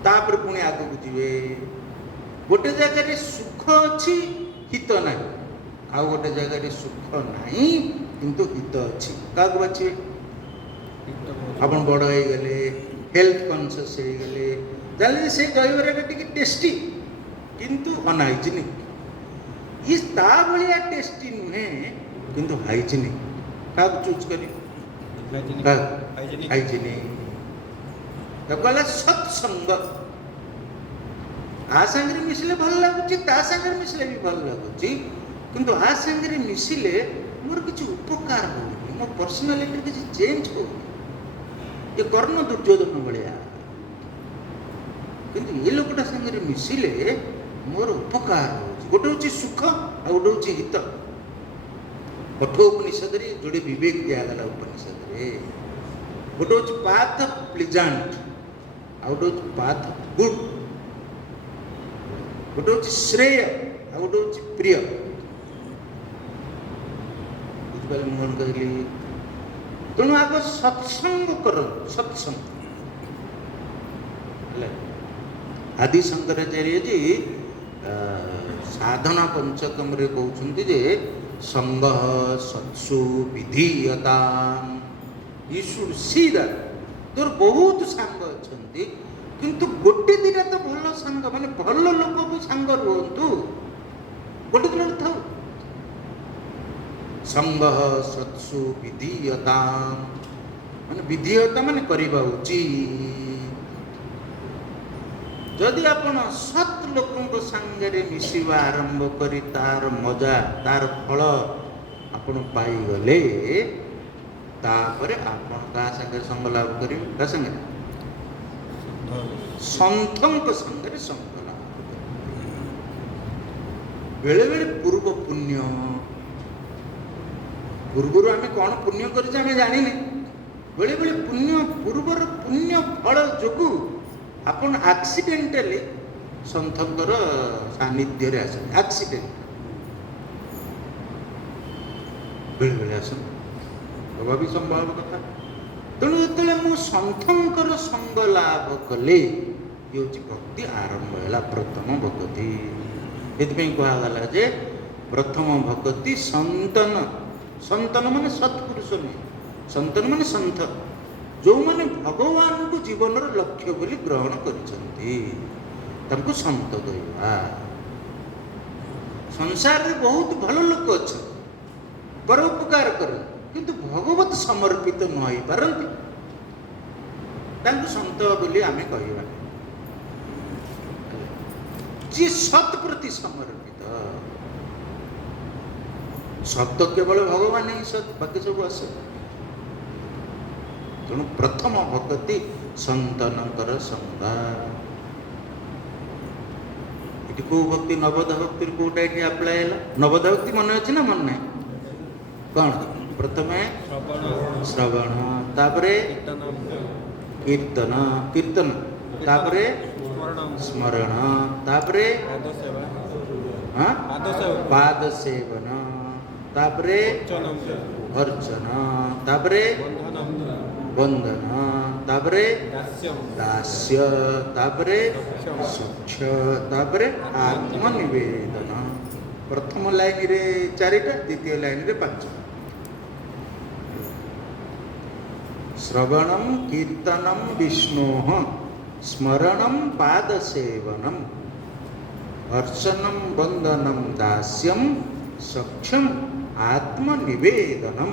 तापर पुणी आगू जीवे गोटे जगार सुख अच्छी हित नहीं, आ गोटे जगार सुख नहीं किंतु हित अच्छी। क्या बाछे अपन बड़ हो गले हेल्थ कॉन्शियस हो गले जाले से दहीबरा टी टेस्टी किंतु अनहाइजेनिक, ये ता भलिया टेस्टी नुहे किंतु हाइजेनिक। क्या चूज करी हाइजेनिक कहला सत्संग। आ सांगे मिसले भल लगुच ता सांगे मिसले भी भल लगुच किंतु आ सांगे मिसले मोर किसी उपकार हो मो पर्सनालिटी किसी चेंज हो। ये कर्ण दुर्योधन भाया किंतु ये लोकटा सांगे मिसिले मोर उपकार हो। गोटे हूँ सुख आ गोटे हूँ हित। कठोपनिषद जोड़े विवेक दिगला उपनिषद गोटे हूँ पाथ ऑफ प्लीजेंट आ गोटे हूँ पाथ ऑफ गुड, गोटे हूँ श्रेय आ गोटे हूँ प्रिय। बुझे मुझे कहली तेणु आग सत्संग कर। सत्संग आदि शंकराचार्य जी साधना पंचकम रे कहते जे संग सत्सु विधीयता। यू शुड सी दैट तोर बहुत सांग अच्छे किंतु गोटे दिटा तो भल सांग माने भल लोक को सांग रुहतु गोटे दिन था। संग सत्सु विधीयता माने विधीयता माने करिबा उचित। जदि आपण सत लोकों सांगे मिसिबा आरंभ करी तार मजा तार फल आपण पाई गले तापरे आपण का संगे संग लाभ करिवे। का संगे संतंक संगे संग लाभ बेले बेले पूर्व पुण्य पूर्वर आम कौन पुण्य करें जाने बेले बेले पुण्य पूर्वर पुण्य फल जो आपन एक्सीडेंटली संथंकर सानिध्य रे आस एक्सीडेंट बेले बेले आस भी संभव कथा। तेणु जो मु संथंकर संग लाभ कले ये हूँ भक्ति आरंभ है प्रथम भक्ति। ये कहगला जे प्रथम भक्ति संतन। संतन माने सत्पुरुष नहीं, संतन माने संत जो माने भगवान को जीवन लक्ष्य बोली ग्रहण कर संत कहवा। संसार में बहुत भल लोक अच्छे परोपकार कर किंतु भगवत समर्पित न हो पारती संत बोली आमे कहवा। जी सत प्रति समर्पित सत केवल भगवान ही सत बाकी सब आस। तेणु प्रथम भक्ति संतनकर संगा। ये कौ भक्ति नवद भक्ति कौटा ये आप्लाय है नवद भक्ति मन अच्छे ना मन ना कौन प्रथम श्रवण तापरे कीर्तन कीर्तन तापरे स्मरण तापरे पाद सेवन तापरे अर्चन तापरे बंधन तापरे दास्य तापरे सख्य तापरे आत्मनिवेदन। प्रथम लाइन रे चारिटा द्वितीय लाइन रे 5। श्रवणम कीर्तनम विष्णोः स्मरणम पादसेवनम अर्चनम बंधनम दास्यम सख्यम आत्मनिवेदनम।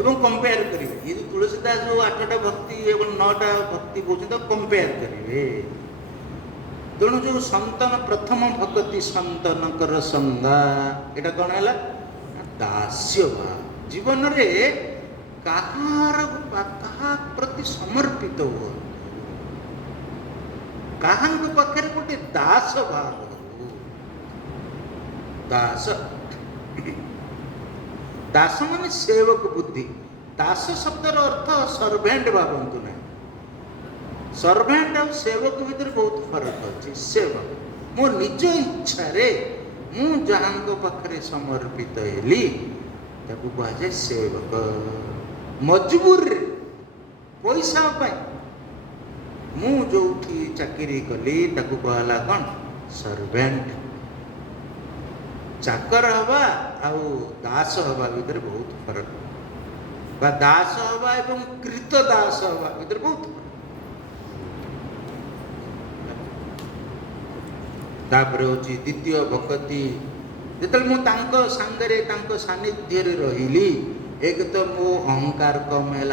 एवं कंपेयर करेंगे ये जो तुलसीदास जो 8टा भक्ति एवं 9टा भक्ति कहते तो कंपेयर करेंगे। तेणु जो संतन प्रथम भक्ति संतनकर संगा एटा कौन है दास्य भाव जीवन रे कहार कहा प्रति समर्पित हो कहां पाखे गोटे दास भाव दास दास माने सेवक बुद्धि। दास शब्दर अर्थ सर्वेंट भावतु ना सर्वेंट और सेवक भीतर बहुत फरक अच्छे। सेवक मो निज इच्छा मु जहाँ पाखे समर्पित हेली कहुए सेवक। मजबूर पैसा मु जो चाकरी कली कहला कौन सर्वेंट। चाकर हवा आउ दास हवा भीतर बहुत फरक बा दास हवा एवं कृत दास हवा भीतर बहुत फरक। तापर होची द्वितीय भक्ति जिते मुझे सांगरे सानिध्य रही एक तो मो अहंकार कम है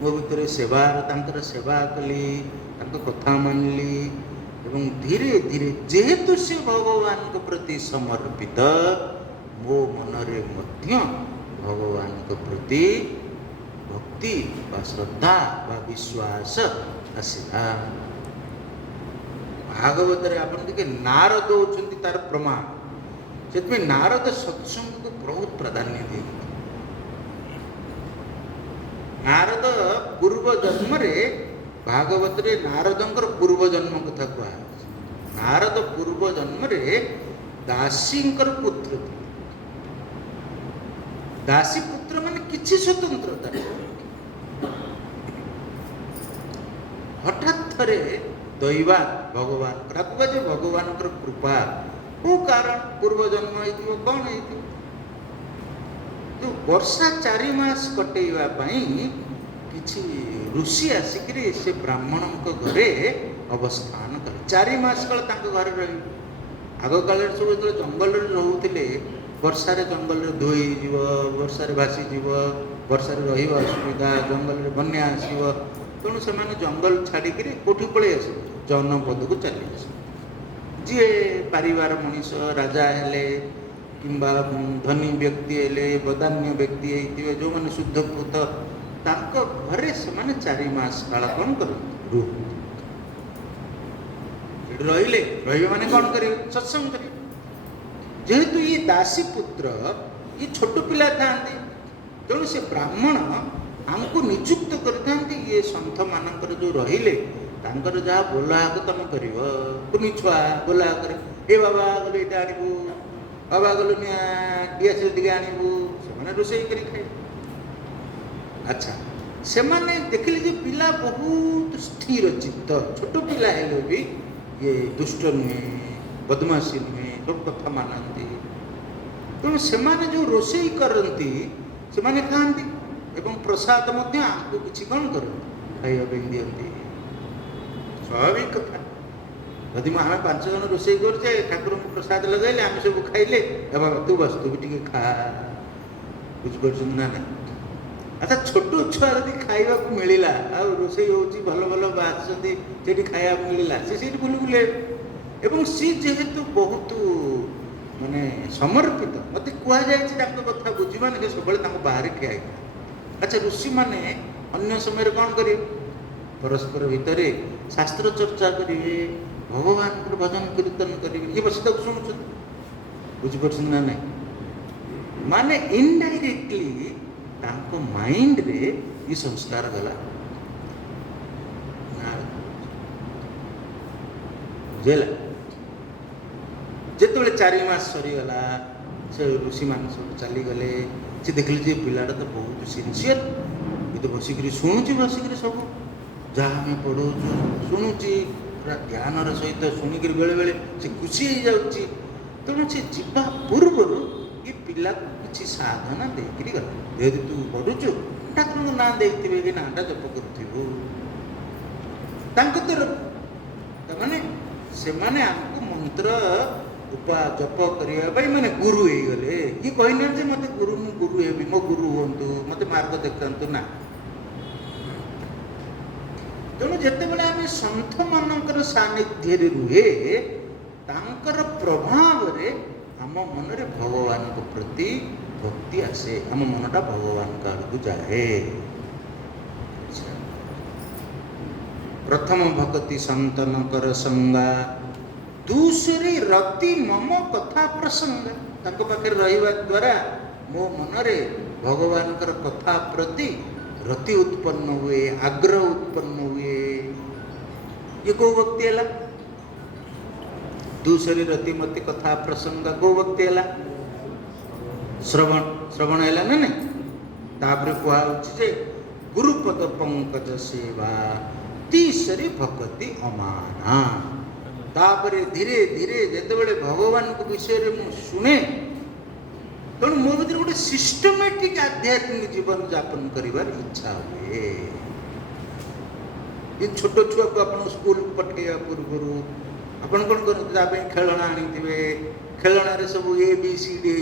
मो भीतर सेवा कली कथा मानली एवं धीरे धीरे जेहेतु से भगवान को प्रति समर्पित मो मनरे मध्य भगवान को प्रति भक्ति व श्रद्धा व विश्वास आसला। भागवत आपन देखिए नारद होचंती तार प्रमाण से नारद सत्संग को बहुत प्राधान्य दे। नारद पूर्व जन्म रे भागवत रे नारदंकर पूर्व जन्म कथा कह। नारद पूर्व जन्म रे दासींकर पुत्र थे। दासी पुत्र माने किछि स्वतंत्रता हठात थरे दैवात भगवान भगवान कृपा को कारण पूर्व जन्म कौन जो वर्षा 4 मास कटेवा किछि ऋषि आसिक से ब्राह्मण घरे अवस्थान कले। 4 मास काल घरे रही। आग काल सब जो जंगल रोते वर्षा जंगल धोई जीव वर्षा भासी जीव वर्षा रही असुविधा जंगल बन्या आसव तेणु से जंगल छाड़ी कौटी पलि आस जनपद को चली आस। जी पारिवार मनीष राजा हेले किंबा धनी व्यक्ति हेले बदान्य व्यक्ति होते जो मैंने शुद्धपूत घरे से 4 मास काल कौन कर रही माने कौन करेंगे सत्संग करेंगे। जेहेतु ये दासी पुत्र ये छोट पिला था तेणु से ब्राह्मण हमको नियुक्त करते ये सन्थ मानकर जो रहिले जहाँ बोला तुम कर कुनी छुआ बोला कर ए बाबा गलु ये आणबू बाबा गलु डियासिल टे आणबू से रोषे कर खाए। अच्छा से माने देखिले जे पिला बहुत स्थिर चित्त छोट पिला हेले भी ये दुष्ट नुहे बदमाशी नुहे सब कथा मानती तेणु से जो रोषे करती से खाती एवं प्रसाद आमको किसी कौन कर खाइबा दिखती स्वाभाविक कथा। यदि आम 5 जन रोषे करे ठाकुर को प्रसाद लगे आम सब खाइले बाबा तू बस तू भी टे खा बुझीपार ना ना। अच्छा छोट छुआ यदि खाइबा मिलला आ रोषे होची भल भल बासुँच से खाया मिलला से बुल बुले एवं सी जेहेतु बहुत माने समर्पित मत कहुई कथा बुझीमान सब बाहर ठिया। अच्छा ऋषि मैंने अन्य समय कौन करेंगे परस्पर भितर शास्त्र चर्चा करेंगे भगवान को भजन कीर्तन करेंगे ये बस तक शुणुं बुझीपार ना ना माने इनडायरेक्टली माइंड रे ये संस्कार गला बुझेला। जिते 4 मास सरीगला से ऋषि मान सब चलीगले से देखिले जे पिलाटा तो बहुत सिंसियर ये तो बसिक शुणुची बसिक सब जहाँ आम पढ़ू शुणुची पूरा ध्यान सहित शुणिक बेले बेले से खुशी हो जाऊँगी। तेणु से जीवा पूर्व ये पिला किसी साधना देकर गला जेहतु तू पढ़ुचु ठाकुर ना देते कि नाटा जप करूँ मैंने से आमको मंत्र उपा जप करने मैंने गुरु हो गले ये कहना जे मत गुरु मु गुरु हेबी मो गुरु हूँ मत मार्ग देखता ना। तेणु जिते बड़े आम सन्थ मानकर सानिध्य रुहे तांकर प्रभाव रे आम मन रे भगवान को प्रति भक्ति आसे आम मनटा भगवान का आड़ को जाए। प्रथम भक्ति संतन कर संगा दूसरी रति मम कथा प्रसंग पाखे रहिबा द्वारा मो मनरे भगवान कथा प्रति रति उत्पन्न हुए आग्रह उत्पन्न हुए ये गो भक्ति है दूसरी रति मती कथा प्रसंग गो भक्ति है श्रवण श्रवण है ना नहीं तापर कहुचे गुरुपद पंकज सेवा तीसरी भक्ति अमाना तापर धीरे धीरे जिते भगवान को विषय में शुणे तेणु मो भर गोटे सिस्टमेटिक आध्यात्मिक जीवन यापन कर इच्छा हुए ये छोट छुआ को आप स्कूल पठेया पूर्व आपन कौन कर खेलना आनी खेलना सब ABCD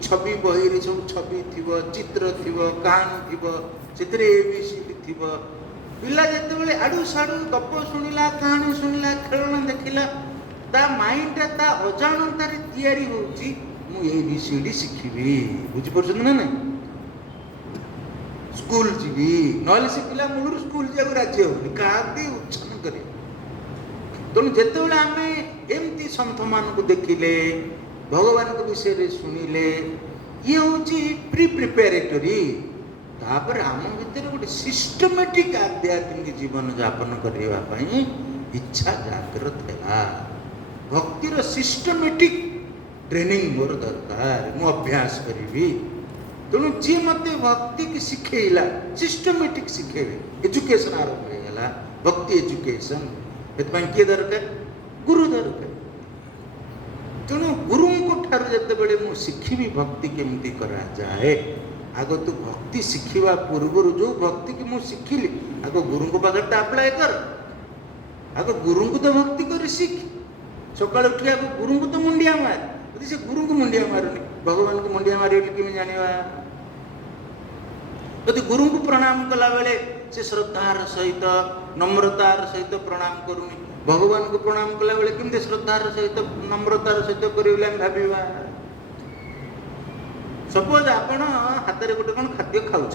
छवि बही रे सब छवि थी चित्र थी कहानी थी से ABCD थी पिला जिते आड़ू साड़ू गप शुणिला कहानी शुणिला खेलना देखिला ता माइंड ता अजाणतार तैयारी होची मु ABCD शिखिबी बुझी परछन ना नहीं स्कूल जीवी नॉले से पिला मूलर स्कूल जाक राज्य होनी कादी उच्छन करे तेणु जिते आम एमती सन्थ मान को देखिले भगवान को विषय रे शुणिले ये हूँ प्री प्रिपेरेटरी तापर आम भीतर गोटे सिस्टमेटिक आध्यात्मिक जीवन यापन करने इच्छा जागृत है भक्तिर सिस्टमेटिक ट्रेनिंग मोर दरकार मु अभ्यास करी तेणु जी मत भक्ति की शिखेला सिस्टमेटिक शिखेबे एजुकेशन आरंभ होगा भक्ति एजुकेशन किए दरकार गुरु दरकार तेणु गुरु ठार जिते मु शिखी भक्ति केमती करा जाए आग तू भक्ति शिखा पूर्व जो भक्ति की मुझे शिखिली आग गुरु को पाखे अप्लाय कर आग गुरु को तो भक्ति कर शिख सका उठी आग गुरु को तो मुंडिया मार यदि से गुरु को मुंडिया मारूनी भगवान को मुंडिया मारे केमी जाना यदि गुरु को प्रणाम कला बेले से श्रद्धार सहित नम्रतार सहित प्रणाम करूनी भगवान को प्रणाम कला बेले केमती श्रद्धार सहित नम्रतार सहित कर भावा सपोज आपण हाथ में गोटे कौन खाद्य खाऊं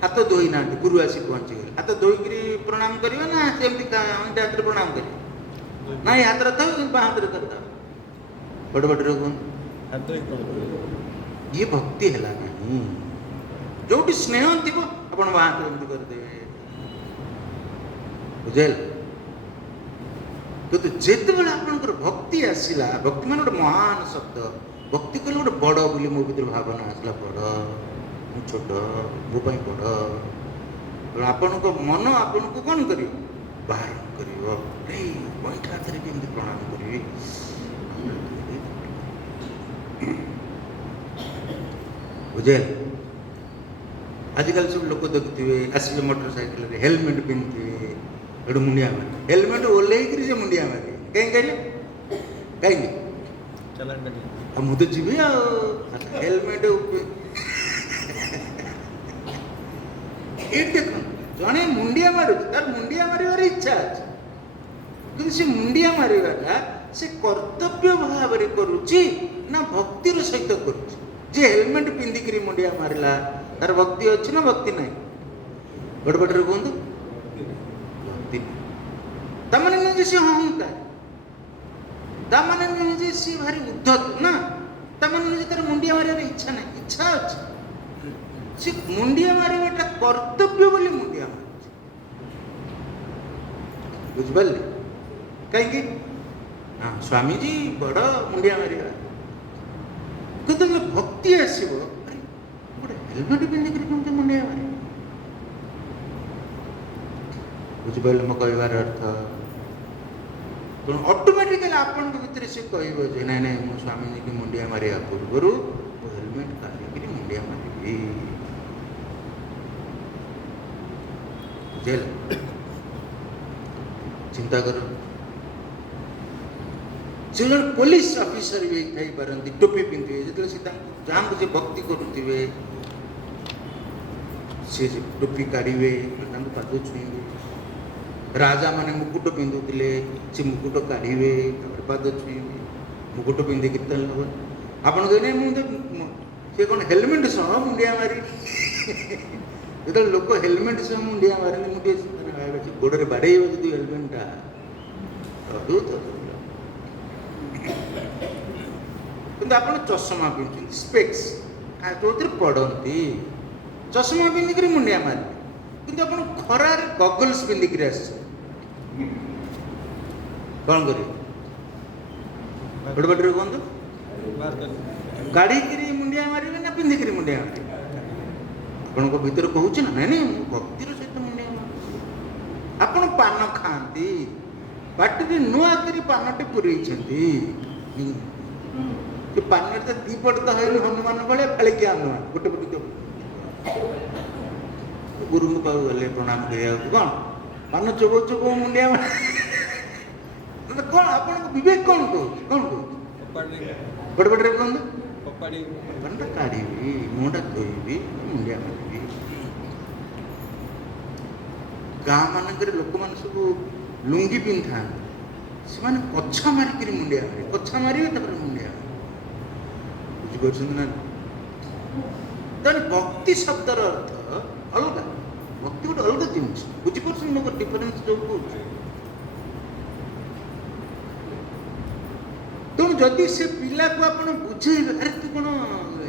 हाथ धोई ना गुरु आसी पहुँची गले हाथ धोईकरी प्रणाम करेंगे ना सेमती हाथ प्रणाम करेंगे ना हाथ था हाथ करता बड़ बड़ ये भक्ति है नहीं जो स्नेह थी आपण हाथ एमती करदे बुझेल किंतु जिते आपंकर भक्ति आसला भक्ति मान गोटे महान शब्द भक्ति कले गोटे बड़ बोली मो भर भावना आसला बड़ मु छोट मो बड़ आपण मन आपन को कौन कर बाहर कर पैठा हाथ में केमती प्रणाम करी बुझे आजिकल सब लोक देखुए आसवे मोटरसाइकिल हेलमेट पिंधे एटू मुंडिया मारे हेलमेट ओल्लैक से मुंडिया मारे कहीं कहले कहीं मुझे जी हेलमेट ये देख जड़े मुंडिया मार तार मुंडिया मार इच्छा अच्छे कि मुंडिया मारा से कर्तव्य भाव में करुच्ची ना भक्तिर सहित करुच्ची जे हेलमेट पिंधिक मुंडिया मारला तार भक्ति अच्छी ना भक्ति ना बड़ बड़ कहतु भक्ति तमाने नुहे सी अहंकार तमाने नुहे सी भारी उद्धत ना तमाने नुहे तार मुंडिया मारे इच्छा ना इच्छा अच्छी सी मुंडिया मारे कर्तव्य बोली मुंडिया मार बुझिपारे कहीं हाँ स्वामी जी बड़ मुंडिया मार कितने भक्ति आसो गोटे हेलमेट पिंधिक कमी मुंडिया मारे बुझिपारे मो कहबार अर्थ तेणु ऑटोमेटिकली आपण भितर से कह ना ना मो स्वामी जी की मुंडिया मारे पूर्व हेलमेट काढ़ी मुंडिया मारि बुझेल चिंता कर से जन पुलिस ऑफिसर भी थी पारती टोपी पिंधे जो जहाँ से भक्ति करुवे सी टोपी काढ़े पाद छुईबे राजा माने मुकुट पिंधुले से मुकुट काढ़े पाद छुईबे मुकुट पिंधे कीर्तन हम आपन कहने सी कौन हेलमेट सह मुंडिया मारी जो लोक हेलमेट सह मुंडिया मारे मुझे गोड़े बाड़े जो हेलमेटा कि आप चषमा पिंधुं स्पेक्स जो पढ़ती चषमा पिंधिक मुंडिया मारे कि आप खरार गगल्स पिंधिक कौन करेंगे बड़ बड़े कहतु गाड़ी मुंडिया मारे ना पिंधिक मुंडिया मारे आपण भीतर कहूँ ना नहीं नहीं भक्तिर सहित मुंडिया मार आपण पान खाती बाटी नुआ कर पानटे पूरे पान दीपट तो है हनुमान भाई फाड़िकी आनुआ गोटे पट गुरु पाक गले प्रणाम कर कौन पान चोबो चोबो मुंडिया मार कौन आप विवेक कौन कौन बड़ बड़े कहते काढ़ी मुँटा धोबी मुंडिया मारि गाँ मानक लोक मैंने सब लुंगी पिंधा से कछा मारिक मुंडिया मारे कछा मारे मुंडिया बुझीपार ना तेणु भक्ति शब्दर अर्थ अलग भक्ति गोटे अलग जिनिस बुझीपार मोर डिफरेन्स जो कौन तेणु जदि से पिला को आप बुझेबे अरे तू कौन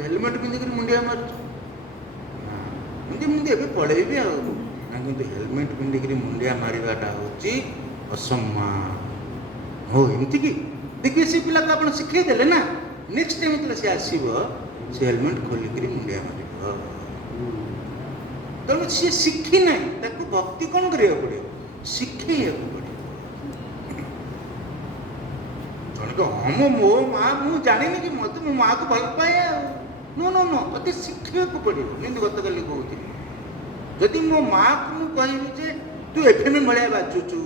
हेलमेट पिंधिक मुंडिया मार्च मुझे पलैबी ना कि हेलमेट पिंधिक मुंडिया मार्टा हूँ असम्मान हो एमती कि देखिए से पिला को आप शिखेदेले ना नेक्स्ट टाइम जो सी आसो से हेलमेट खोलिक मुंडिया मार तेणु सी शिखी ना भक्ति कौन करा पड़े शिखे पड़े हाँ मो माँ मुझे जानी कि मत मो माँ को भल पाए नो नो नो मत शिखा पड़ो जमी गत कल कहती जदि मो माँ को मुझे जे तू एफएम भाया बाजुचु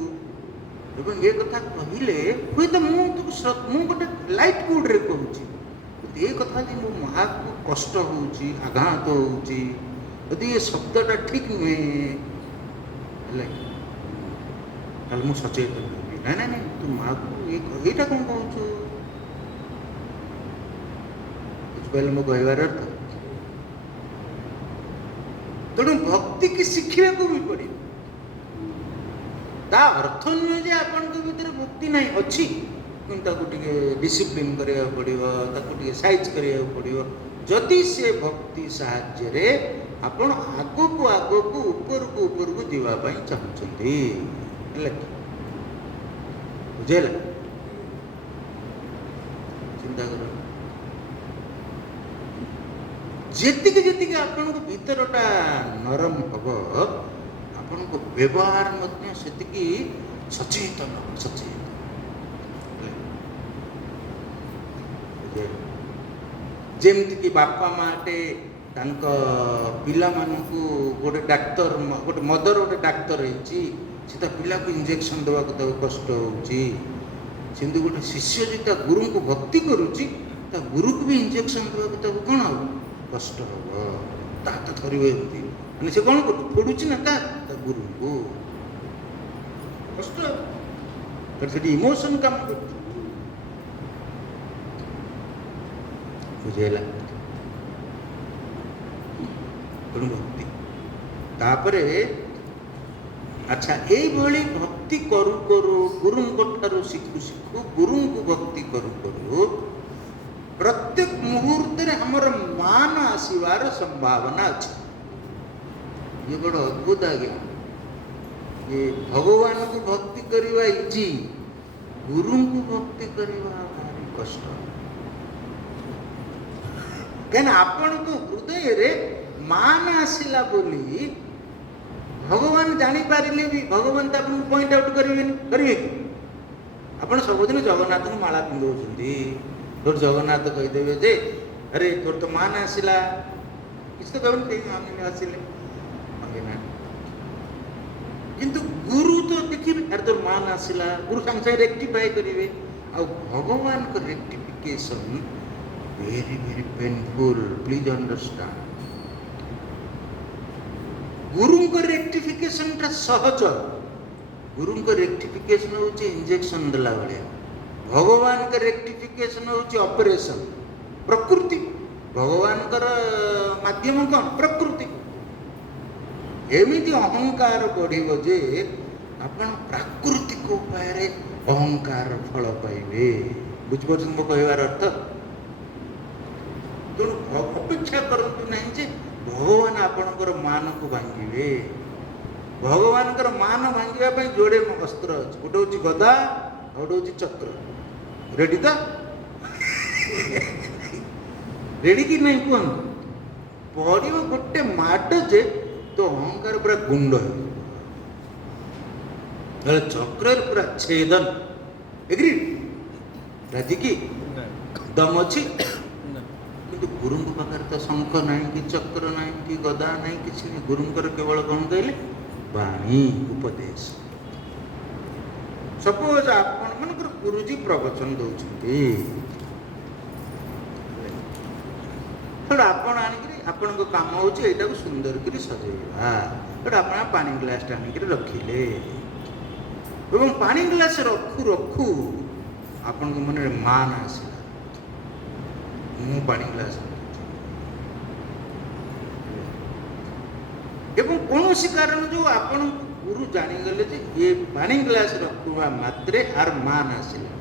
ये कथा कहले हुई तो मुझे गोटे लाइट मुड रे कहूँ ये कथा मो माँ को कष्ट होघात होदी ये शब्दटा ठीक नुहे मुझे सचेतन ना ना नहीं तू माँ को ये कौन कहूँ बुझे मो कहबार अर्थ तेणु भक्ति की शिखा भी पड़े ता अर्थ नुहे जे आपण भीतर भक्ति ना अच्छी डिसिप्लिन करा पड़ो साइज करा पड़ो जदि से भक्ति साहाय्य आपण आगो को ऊपर को जावाई चाहते बुझेगा चिंता कर जी आपण भीतरटा नरम हम आपण को व्यवहार से सचेतन जमती कि बापा माटे पिला मानू गोटे डाक्तर गोटे मदर गोटे डाक्तर होती पिला को इंजेक्शन देवा को कष्ट होती गोटे शिष्य जो गुरु को भक्ति करुच्ची गुरु को भी इंजेक्शन देवा को कौन हम कष्ट हम तो थर मैंने से कौन कर फोड़ुची ना क्या गुरु को कष्ट से इमोशन काम कर बुझेगा तेणु भक्ति तापर अच्छा ये भक्ति करू करू गुरु ठारू शिखु शिखु गुरु को भक्ति करू करू प्रत्येक मुहूर्त हमर मान आसवार संभावना अच्छी ये बड़ अद्भुत आज्ञा ये भगवान को भक्ति करवा इजी गुरु को भक्ति करवा भारी कष्ट कहीं आपण को हृदय रे मान आसला बोली भगवान जानी पारिले भी भगवान तो आपको पॉइंट आउट करेंगे कि आप सबुदिन जगन्नाथ को माला पिंधौती तोर जगन्नाथ कहीदेवे जे अरे तोर तो मान आसला किसी तो कहने आसिले किंतु गुरु तो देखिए अरे तोर मान आसला गुरु संगे संगे रेक्टिफाई करेंगे आ भगवान को rectification very very painful please understand गुरु को रेक्टिफिकेशन टा सहज गुरु को रेक्टिफिकेशन होची इंजेक्शन देला भाया भगवान का रेक्टिफिकेशन होची ऑपरेशन प्रकृति भगवान कर माध्यम कौन प्रकृति एमिति अहंकार बढ़िबो जे आपण प्राकृतिक उपाय अहंकार फल पाइबे बुझिपार मो कहबार अर्थ तेणु अपेक्षा करतु नहीं जे भगवान आपणकर मान को भांगे ଭଗବାନଙ୍କର ମାନ ଭାଙ୍ଗିବା ପାଇଁ ଯୋଡ଼େ ଅସ୍ତ୍ର ଅଛି, ଗୋଟେ ହେଉଛି ଗଦା ଆଉ ଗୋଟେ ହେଉଛି ଚକ୍ର। ରେଡି ତ? ରେଡି କି ନାହିଁ କୁହନ୍ତୁ? ପଡ଼ିବ ଗୋଟେ ମାଡ଼ ଯେ ତୋ ଅହଙ୍କାର ପୁରା ଗୁଣ୍ଡ ହେଇଯିବ, ନହେଲେ ଚକ୍ରରେ ପୁରା ଛେଦନ। ଏଗ୍ରି? ରାଜି କି? ଦମ ଅଛି? କିନ୍ତୁ ଗୁରୁଙ୍କ ପାଖରେ ତ ଶଙ୍ଖ ନାହିଁ, କି ଚକ୍ର ନାହିଁ, କି ଗଦା ନାହିଁ, କିଛି ନାହିଁ। ଗୁରୁଙ୍କର କେବଳ କ'ଣ କହିଲେ? ବାଣୀ, ଉପଦେଶ। ସପୋଜ ଆପଣ ମାନଙ୍କର ଗୁରୁଜୀ ପ୍ରବଚନ ଦଉଛନ୍ତି, ସେଟା ଆପଣ ଆଣିକିରି, ଆପଣଙ୍କ କାମ ହେଉଛି ଏଇଟାକୁ ସୁନ୍ଦର କରି ସଜେଇବା। ସେଟା ଆପଣ ପାଣି ଗ୍ଲାସଟା ଆଣିକିରି ରଖିଲେ, ଏବଂ ପାଣି ଗ୍ଲାସ ରଖୁ ରଖୁ ଆପଣଙ୍କ ମନରେ ମାନ ଆସିଲା, ମୁଁ ପାଣି ଗ୍ଲାସ ରଖୁଛି। ଏବଂ କୌଣସି କାରଣ ଯୋଉ ଆପଣଙ୍କୁ ଗୁରୁ ଜାଣିଗଲେ ଯେ ଏ ପାଣି ଗ୍ଲାସ ରଖିବା ମାତ୍ରେ ଆର ମାନ ଆସିଲା,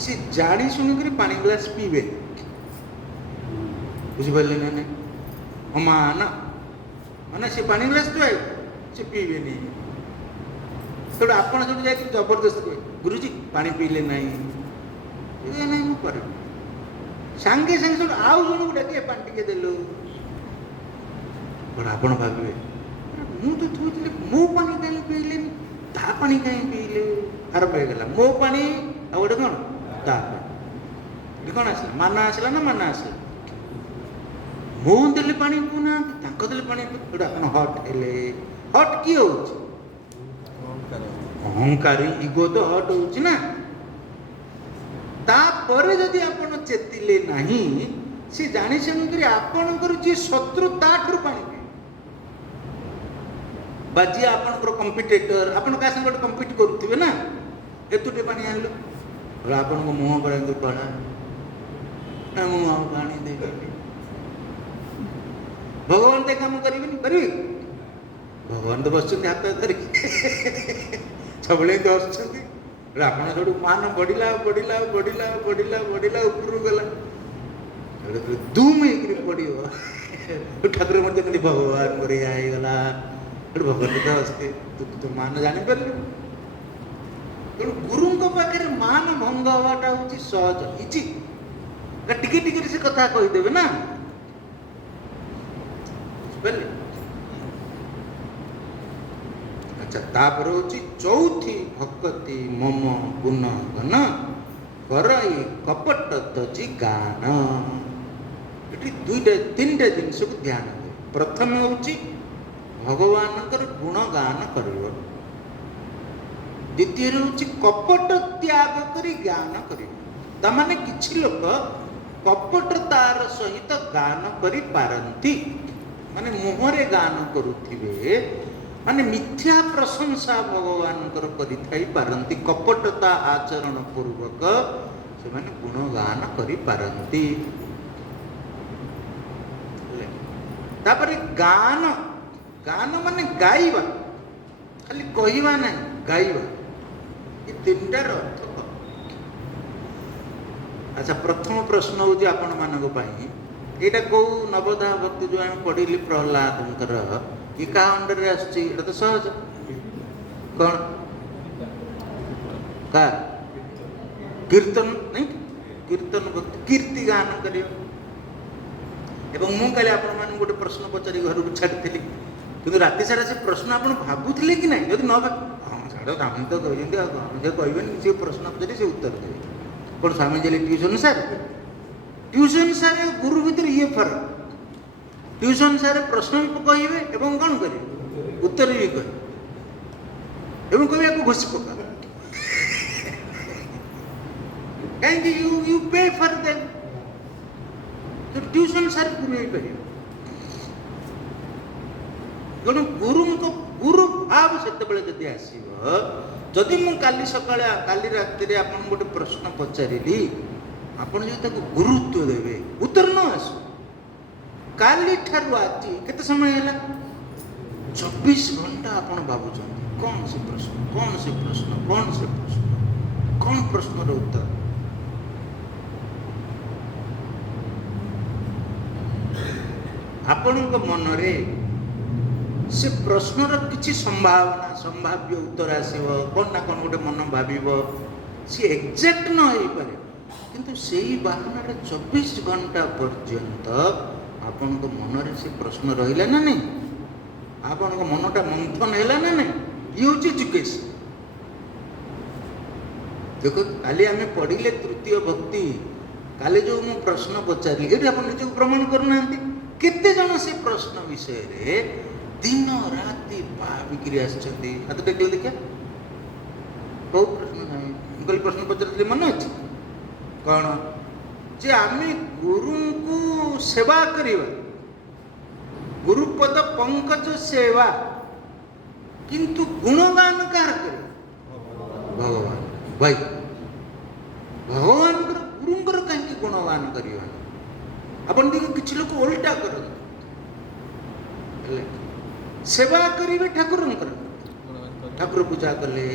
ସେ ଜାଣି ଶୁଣିକରି ପାଣି ଗ୍ଲାସ ପିଇବେ। ବୁଝିପାରିଲେ ନା ନାଇଁ? ଅମାନ ମାନେ ସେ ପାଣି ଗ୍ଲାସ ପିଇବେ, ସେ ପିଇବେନି। ସେଟା ଆପଣ ସେଠୁ ଯାଇକି ଜବରଦସ୍ତ କହିବେ, ଗୁରୁଜୀ ପାଣି ପିଇଲେ ନାହିଁ, ପିଇଲେ ନାହିଁ, ମୁଁ କରିବି। ସାଙ୍ଗେ ସାଙ୍ଗେ ସେଠୁ ଆଉ ଜଣକୁ ଡାକି ପାଣି ଟିକେ ଦେଲୁ, ଆପଣ ଭାବିବେ ମୁଁ ତ ଥୋଇଥିଲି, ମୋ ପାଣି କାହିଁ ପିଇଲେନି, ତା ପାଣି କାହିଁ ପିଇଲେ? ଆରମ୍ଭ ହେଇଗଲା ମୋ ପାଣି ଆଉ ଗୋଟେ କ'ଣ ତା ପାଣି। ଏଠି କ'ଣ ଆସିଲା? ମାନ ଆସିଲା ନା ମାନ ଆସିଲା? ମୁଁ ଦେଲେ ପାଣି ପିଉନାହାନ୍ତି, ତାଙ୍କ ଦେଲେ ପାଣି ପିଉ, ସେଟା ଆପଣ ହଟ୍ ହେଲେ। ହଟ୍ କିଏ ହଉଛି? ଅହଙ୍କାରୀ, ଇଗୋ ତ ହଟ୍ ହଉଛି ନା। ତାପରେ ଯଦି ଆପଣ ଚେତିଲେ ନାହିଁ, ସେ ଜାଣି ଶୁଣିକରି ଆପଣଙ୍କର ଯିଏ ଶତ୍ରୁ ତାଠାରୁ ପାଣି ପିଏ, ବା ଯିଏ ଆପଣଙ୍କର କମ୍ପିଟେଟର, ଆପଣ କାହା ସାଙ୍ଗେ ଗୋଟେ କମ୍ପିଟ୍ କରୁଥିବେ ନା, ଏତୁଟେ ପାଣି ଆଣିଲୁ, ଆପଣଙ୍କ ମୁହଁ ପରେ ଏମିତି କଳା, ମୁଁ ଆଉ ପାଣି ଦେବିନି। ଭଗବାନ ତ କାମ କରିବେନି, କରିବେ? ଭଗବାନ ତ ବସିଛନ୍ତି ହାତ ଧରିକି, ସବୁବେଳେ ଏମିତି ବସୁଛନ୍ତି। ଆପଣ ସେଠୁ ମାନ ବଢିଲା ବଢିଲା ବଢିଲା ବଢିଲା ବଢିଲା ଉପରକୁ ଗଲା, ଦୁମ୍ ହେଇକିରି ପଡିବ। ଠାକୁର ମଧ୍ୟ କହିଲେ ଭଗବାନ ମୋର ଏଇଆ ହେଇଗଲା। ସେଠୁ ଭଗବାନ ତ ବସିଥିବେ, ତୁ ମାନ ଜାଣିପାରିଲୁ। ତେଣୁ ଗୁରୁଙ୍କ ପାଖରେ ମାନ ଭଙ୍ଗ ହବାଟା ହଉଛି ସହଜ, ଇଜି। ଟିକେ ଟିକେ ସେ କଥା କହିଦେବେ ନା, ବୁଝିପାରିଲେ? ଆଚ୍ଛା, ତାପରେ ହଉଛି ଚୌଥି ଭକତି ମମ ଗୁଣ ଗନ କରଇ କପଟ ତଜି ଗାନ। ଏଠି ତିନିଟା ଜିନିଷକୁ ଧ୍ୟାନ ଦେବେ। ପ୍ରଥମେ ହଉଛି ଭଗବାନଙ୍କର ଗୁଣ ଗାନ କରିବ। ଦ୍ୱିତୀୟରେ ହଉଛି କପଟ ତ୍ୟାଗ କରି ଗାନ କରିବ। ତାମାନେ କିଛି ଲୋକ କପଟତାର ସହିତ ଗାନ କରିପାରନ୍ତି, ମାନେ ମୁହଁରେ ଗାନ କରୁଥିବେ, ମାନେ ମିଥ୍ୟା ପ୍ରଶଂସା ଭଗବାନଙ୍କର କରିଥାଇ ପାରନ୍ତି, କପଟତା ଆଚରଣ ପୂର୍ବକ ସେମାନେ ଗୁଣଗାନ କରିପାରନ୍ତି। ତାପରେ ଗାନ, ଗାନ ମାନେ ଗାଇବା, ଖାଲି କହିବା ନାହିଁ, ଗାଇବା। ଏ ତିନିଟାର ଅର୍ଥ କ'ଣ? ଆଚ୍ଛା, ପ୍ରଥମ ପ୍ରଶ୍ନ ହଉଛି ଆପଣ ମାନଙ୍କ ପାଇଁ, ଏଇଟା କୋଉ ନବୋଦୟ ଭକ୍ତି ଯୋଉ ଆମେ ପଢିଲି ପ୍ରହ୍ଲାଦଙ୍କର, ଏ କାହା ଅଣ୍ଡରରେ ଆସୁଛି? ଏଇଟା ତ ସହଜ। କ'ଣ? କା କୀର୍ତ୍ତନ, ନାଇଁ? କୀର୍ତ୍ତନ ଭକ୍ତି, କୀର୍ତ୍ତି ଗାନ କରିବ। ଏବଂ ମୁଁ କାଲି ଆପଣମାନଙ୍କୁ ଗୋଟେ ପ୍ରଶ୍ନ ପଚାରି ଘରକୁ ଛାଡ଼ିଥିଲି, କିନ୍ତୁ ରାତି ସାରା ସେ ପ୍ରଶ୍ନ ଆପଣ ଭାବୁଥିଲେ କି ନାହିଁ? ଯଦି ନ ହଁ ଛାଡ଼, ସ୍ୱାମୀ ତ କହିଛନ୍ତି, ଆଉ କ'ଣ ଯେ କହିବେନି, ସେ ପ୍ରଶ୍ନ ପଚାରି ସେ ଉତ୍ତର ଦେବେ। କ'ଣ ସ୍ୱାମୀ ଯିଲେ ଟ୍ୟୁସନ୍ ସାର୍? ଟ୍ୟୁସନ୍ ସାର୍ ଗୁରୁ ଭିତରେ ଇଏ ଫରକ। ଟ୍ୟୁସନ୍ ସାର୍ ପ୍ରଶ୍ନ ବି କହିବେ ଏବଂ କ'ଣ କରିବେ? ଉତ୍ତର ବି କହିବେ, ଏବଂ କହିବେ ୟାକୁ ଘୋଷି ପକା। କାହିଁକି? You pay for them. ତ ଟ୍ୟୁସନ୍ ସାର୍ ଗୁରୁ ହେଇପାରିବ। ତେଣୁ ଗୁରୁଙ୍କ ଗୁରୁ ଭାବ ସେତେବେଳେ ଯଦି ଆସିବ, ଯଦି ମୁଁ କାଲି ସକାଳେ କାଲି ରାତିରେ ଆପଣଙ୍କୁ ଗୋଟେ ପ୍ରଶ୍ନ ପଚାରିଲି, ଆପଣ ଯଦି ତାକୁ ଗୁରୁତ୍ୱ ଦେବେ, ଉତ୍ତର ନ ଆସୁ, କାଲି ଠାରୁ ଆଜି କେତେ ସମୟ ହେଲା? 24 ଘଣ୍ଟା ଆପଣ ଭାବୁଛନ୍ତି କ'ଣ ସେ ପ୍ରଶ୍ନ, କ'ଣ ସେ ପ୍ରଶ୍ନ, କ'ଣ ସେ ପ୍ରଶ୍ନ, କ'ଣ ପ୍ରଶ୍ନର ଉତ୍ତର। ଆପଣଙ୍କ ମନରେ से प्रश्नर किसी संभावना संभाव्य उत्तर आसव कौन ना कौन गोटे मन भाव सी एक्जाक्ट न हो पारे किंतु से ही बाहन 24 घंटा पर्यंत आपण मन से प्रश्न रहा ना नहीं आपण मनटा मंथन है ना नहीं ये हूँ एजुकेशन। देखो काली आम पढ़ले तृतीय भक्ति काले जो मु प्रश्न पचारि ये आप निज प्रमाण करना केते जन से प्रश्न विषय रे दिन राति भाविकी हाथ टेक देखिए कौ प्रश्न कल प्रश्न पचारि मन अच्छे कौन जे आम गुरु को सेवा करवा गुरुपद पंकज सेवा किंतु गुणगान कार करे भगवान भाई भगवान गुरुंकर कहीं गुणगान करवा अपन देखिए किसी लोग उल्टा कर सेवा करेंगे ठाकुर ठाकुर पूजा कले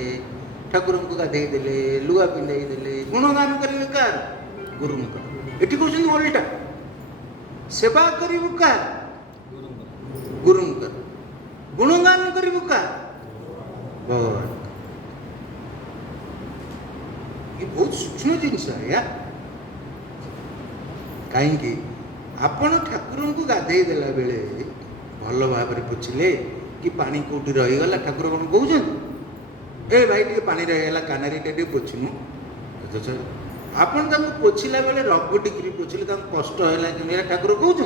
ठाकुर को गाधे देले लुआ पिंधाई देले गुणगान करेंगे कार गुरुंकर ये कहते उल्टा सेवा करू कार गुरुंकर गुणगान करू कार भगवान। ये बहुत सूक्ष्म जिनस है कहीं आपण ठाकुर को गाधे देला बेले भल भाव पूछले कि पानी कौटी रहीगला ठाकुर कौन कहते ए भाई टे पानी रहीगला कानारी टे पोछनु आपण पोछला बेले रगटिक पोछले कष्ट है ठाकुर कहते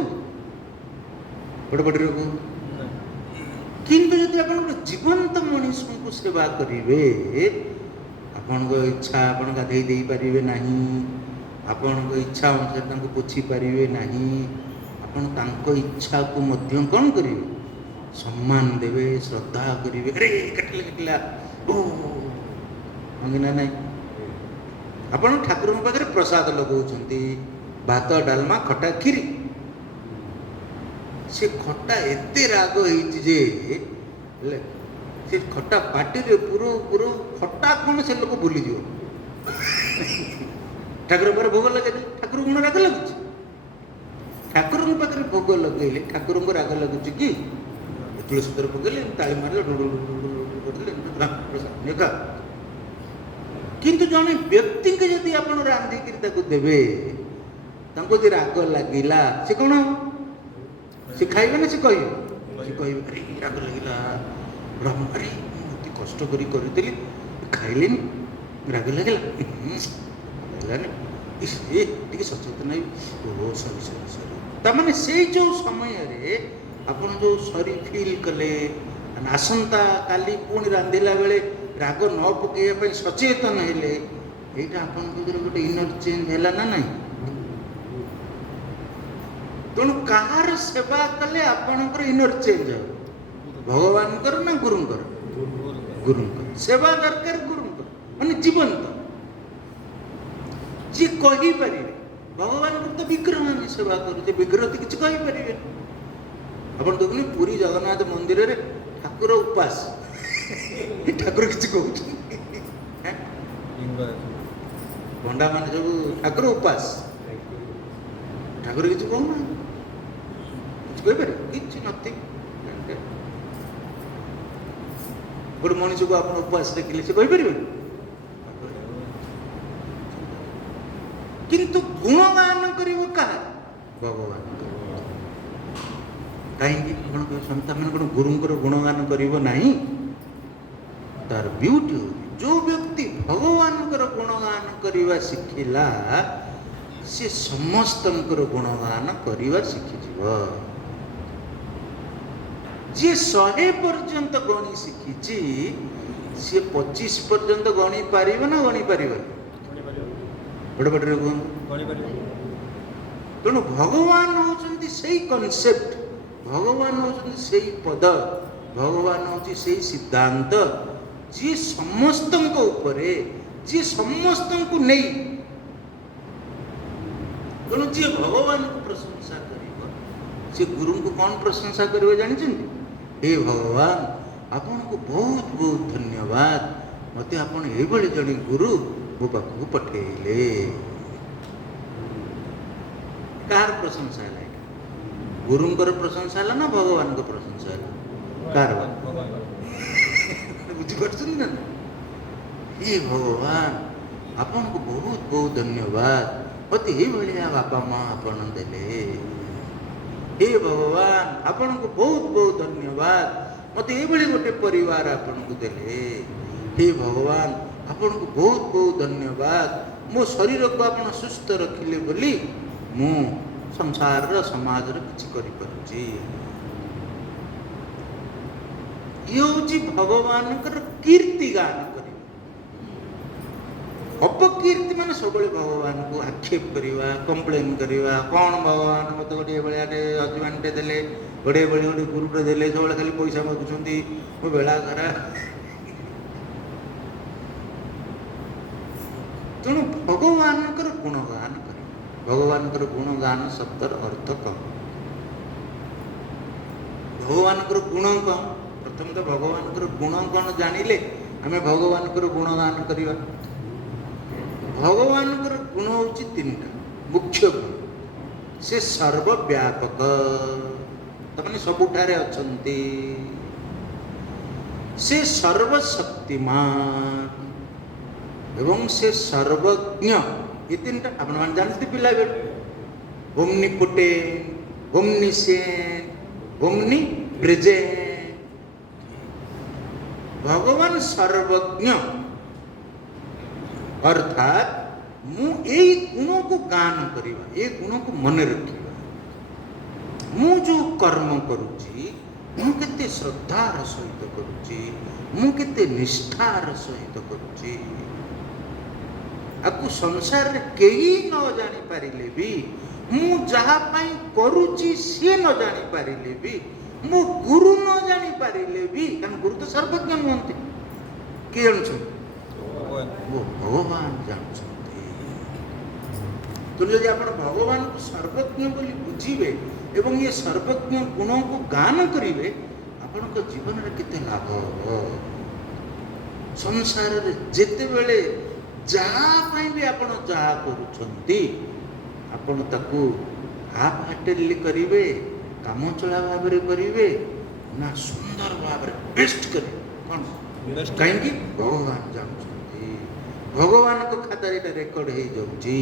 बड़ बड़ किंतु यदि आप जीवंत मनीष को सेवा करेंगे आपण इच्छा आप गाधे दे पारे ना आपण इच्छा अनुसार पोछि पारे ना आपण इच्छा को मध्य कौन करेंगे सम्मान देवे श्रद्धा करेंगे अरे कटिला कटिला ना ना आपण ठाकुर पाखे प्रसाद लगाउछंती भात डालमा खटा खीरी से खटा एते राग जे से खटा पार्टी रे पूरा पूरा खटा कौन से लोग भूली जीव ठाकुर पर भोग लगे ठाकुर गुण राग लगुच ठाकुर पाखे भोग लगे ठाकुर को राग लगुच कि तुलसी पत्र पकड़े ताली मारे देखा किंतु जड़े व्यक्ति के जदि आप रांधिक देवे जो राग लगिला से कौन से खाइबे ना से कहे अरे राग लगिला ब्रह्म अरे मुझे कष्ट करी खाइले राग लगला सचेतन ओहो सॉरी सॉरी सॉरी तमाने से जो समय रे आपण जो सॉरी फील कले आसंता काली पुणी रांधिला बेले राग न पकड़ सचेतन हेले एटा आपण गोटे इनर चेंज है ना नहीं तेणु कहार सेवा कले आपणकर इनर चेंज हो भगवान ना गुरुंकर गुरुंकर सेवा दरकार गुरुंकर माने जीवंत जी कही पारे भगवान तो विग्रह आम सेवा करुचे विग्रह तो किसी कही पारे अपन देखुन पुरी जगन्नाथ मंदिर रे ठाकुर उपास ठाकुर किसी कहते भंडा मान सब ठाकुर उपास ठाकुर किसी कहना किसी नथिंग गोटे मनीष को आप उपवास देखिले से कहीपर किंतु गुणगान कर भगवान कहीं गुरुंकर गुणगान करना तार ब्यूटी जो व्यक्ति भगवान गुणगान करवा शिखिला से समस्त गुणगान करवा शिखिज जी 100 पर्यंत गणी शिखी सी 25 पर्यंत गणी पार ना गणी पार बड़ बड़े तेणु भगवान होती से कनसेप्ट भगवान होती से पद भगवान हूँ से सिद्धांत जी समस्त जी समस्त को नहीं तेणु जी भगवान को प्रशंसा कर से गुरु को कौन प्रशंसा करेंगे जानते हे भगवान आपन को बहुत बहुत धन्यवाद मत आपन ये जड़े गुरु मो पाखक पठेले कार प्रशंसा है गुरुंकर प्रशंसा है ना भगवान को प्रशंसा है कार बुझिपार्छन् ना हे भगवान आपन को बहुत बहुत धन्यवाद मत ये भलिया बापा माँ आपन देले हे भगवान आपन को बहुत बहुत धन्यवाद मत ये भली गोटे परिवार आपन को देले हे भगवान आपन को बहुत बहुत धन्यवाद मो शरीर को आपन सुस्थ रखिले बोली मु संसार रो समाज रो किछि करि पारुछि यो जी भगवान कर कीर्ति गान करि अपकीर्ति माने सबले भगवान को आक्षेप करिवा कंप्लेन करिवा कोन भगवान मत गोटे बेला हजबैंड टे देले गोटे बेले गोटे गुरु टे देले सबले खाली पैसा मागुछंती मो बेला करा तेणु भगवान गुणगान कर भगवान गुणगान शब्दर अर्थ कौन भगवान गुण कौन प्रथम तो भगवान गुण कौन जानिले आमे भगवान गुणगान करिवा भगवान गुण होची तीनटा मुख्य गुण से सर्वव्यापक तमने सबुठारे अछंती से सर्वशक्तिमान एवं से सर्वज्ञ ये तीनटा आपण मान जानते पिला बेट ओमनिपोटेंट ओमनिसेंट ओमनिप्रेजेंट भगवान सर्वज्ञ अर्थात मु ए गुणों को गान करिवा ए गुणों को मन रखिवा मु जो कर्म करूची मु केते श्रद्धार सहित करूची मु केते निष्ठार सहित करूची आपको संसार रे केही न जानी पारिले भी मु जहा पाई करूची से न जानी पारिले भी मु गुरु न जानी पारिले भी कारण गुरु तो सर्वज्ञ नहंती के जानछु वो भगवान जानछंती तो यदि आपण भगवान को सर्वज्ञ बोली बुझिबे एवं ये सर्वज्ञ गुणों को गान करिवे आपण को जीवन रे केते लाभ हो संसार रे जेते बेले जहा पाई भी आपण जहा करूछंती आपण ताकू हाफ हार्टेडली करिवे काम चला भाबरे करिवे ना सुंदर भाबरे बेस्ट करिवे कोन कहीं की भगवान जानछंती भगवान को खाता रे रेकॉर्ड हे जाउची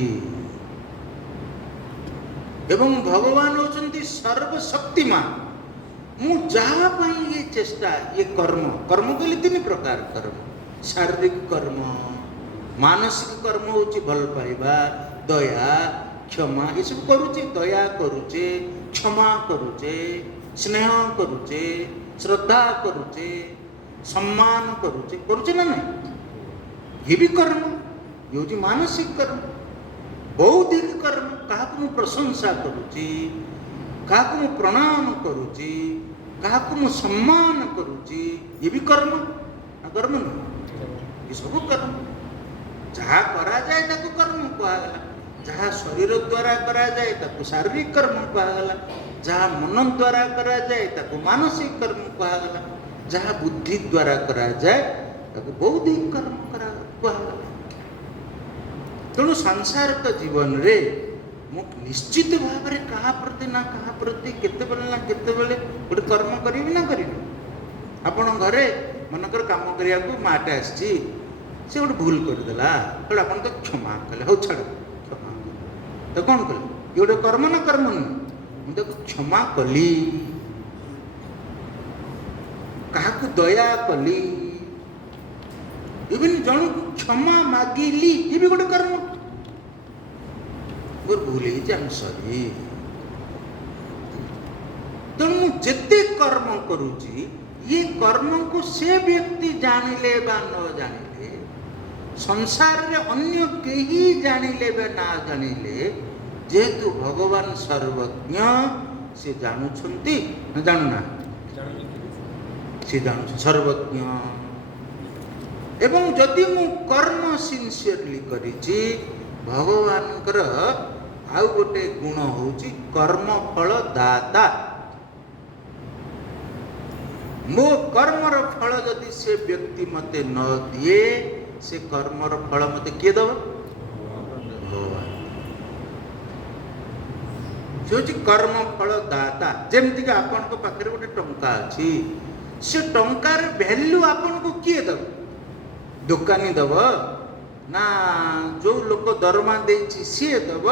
एवं भगवान होचंती सर्वशक्तिमान मु जहा पाई ये चेष्टा ये कर्म कर्म कहले तीन प्रकार कर्म शारीरिक कर्म मानसिक कर्म होची भल पाइबा दया क्षमा ये सब करूचे दया करूचे क्षमा करूचे स्नेह करूचे श्रद्धा करूचे सम्मान करूचे करूचे ना नहीं ये भी कर्म ये जी मानसिक कर्म बौद्धिक कर्म काकु प्रशंसा करूची काकु प्रणाम करूची काकु सम्मान करूची ये भी कर्म कर्म नहीं ये सब कर्म जहाँ करा जाए ताको कर्म कहगला जहाँ शरीर द्वारा करा जाए ताको शारीरिक कर्म कहगला जहाँ मन द्वारा करा जाए ताको मानसिक कर्म कहगला जहाँ बुद्धि द्वारा करा जाए ताको बौद्धिक कर्म कहगला तेणु सांसारिक जीवन रे मु निश्चित भाव रे कहा प्रति ना कहा प्रति केते बेले ना केते बेले गोटे कर्म करिवि ना करिवि आपण घरे मनकर काम करिया को माटे आछि से गोटे भूल करदेला तो आप तो क्षमा कले हो छाड़ क्षमा तो कौन कले ये गोटे कर्म ना कर्म नहीं मुझे क्षमा कली क्या दया कली इवन जन क्षमा मागिली ये भी गोटे कर्म भूल सरी तेणु जिते कर्म करुची ये कर्म को से व्यक्ति जानिले बा न जानिले संसार रे अन्य केही जानिले बा ना जानिले जेहेतु भगवान सर्वज्ञ से जानुछंती न जानुना से जानु सर्वज्ञ एवं जदि मु कर्म सिंसियरली करिची भगवानकर आउ गोटे गुण होची कर्म फल दाता मो कर्मर फल जदि से व्यक्ति मते न दिए से कर्मर फल मते किए दब भगवान जो कर्म फल दाता जेमती कि आपण को पाखरे गोटे टंका अछि से टंकार वैल्यू आपन को किए दब? दुकानी दब ना जो लोक दरमा देछि सी दब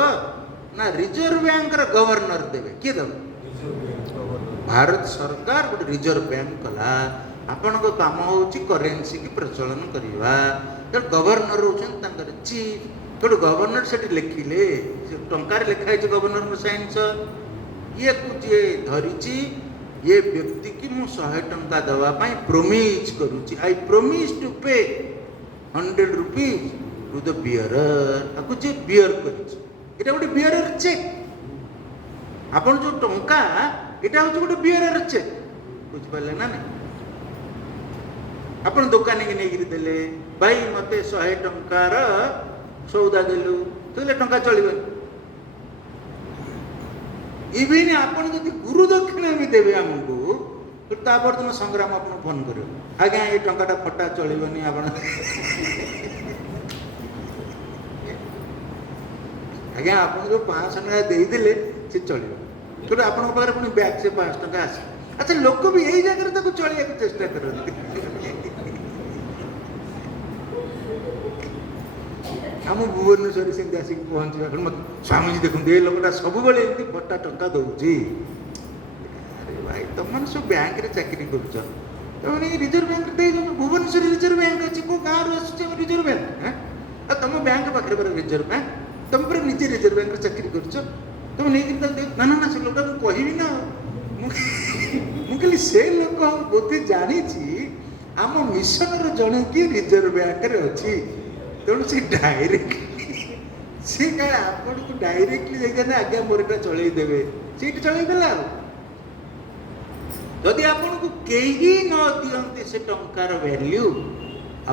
ना रिजर्व बैंक र गवर्नर देवे किए दब? भारत सरकार गोटे रिजर्व बैंक कला आपण को काम होची करेंसी की प्रचलन करवा तो गवर्नर होचन तांकर चीफ तो गवर्नर से लिखिले टंकार लिखाई गवर्नर साइंस ये कुछ ये धरी ये व्यक्ति की मु 100 टंका दवापाई प्रोमिज करुची आई प्रोमिज टू पे 100 रुपीज टू द बियरर आपको जे बियर करिछ एटा गोटे बियरर चेक आपण जो टंका एटा होची गोटे बियरर चेक बुझ पाले ना नहीं आपण दुकानी के नेगिरी देले भाई मते 100 टंकार सौदा देलु तो टंका चलिबन इवन आपण जदि गुरु दक्षिणा भी देवे हमको फिर तापर दिन संग्राम आपन फोन करियो आज्ञा ये टंकाटा फटा चलिबनी आपण आज्ञा आपण जो 500 टका देई देले से चलिबो तो आपण पाखरे पुनी बैग से 5 टका आसी अच्छा लोक भी यही जगह तक चलिया के चेष्टा करते हम भुवनेश्वर से आसिक पहुँचा स्वामीजी देखो ये लोकटा सब बड़े एमती फटा टंका दौची अरे भाई तुम मैंने सब बैंक रे चाकरी कर रिजर्व बैंक दे भुवनेश्वर रिजर्व बैंक अच्छी को गाँव आस रिजर्व बैंक तुम बैंक पाखे पर रिजर्व बैंक तुम पर निजे रिजर्व बैंक चाकरी कर तुम नहीं ना ना ना से लोकटा मुझे कहबी ना मुझे से लोक बोधे जानी आम मिशन जड़े कि रिजर्व बैंक रे अच्छी तेणु से डायरेक्टली से क्या आपन को डायरेक्टली देखा आज्ञा मोर एटा चलई देबे सीट चलई देला जदि आपन को केही न दियंते से टंकार वैल्यू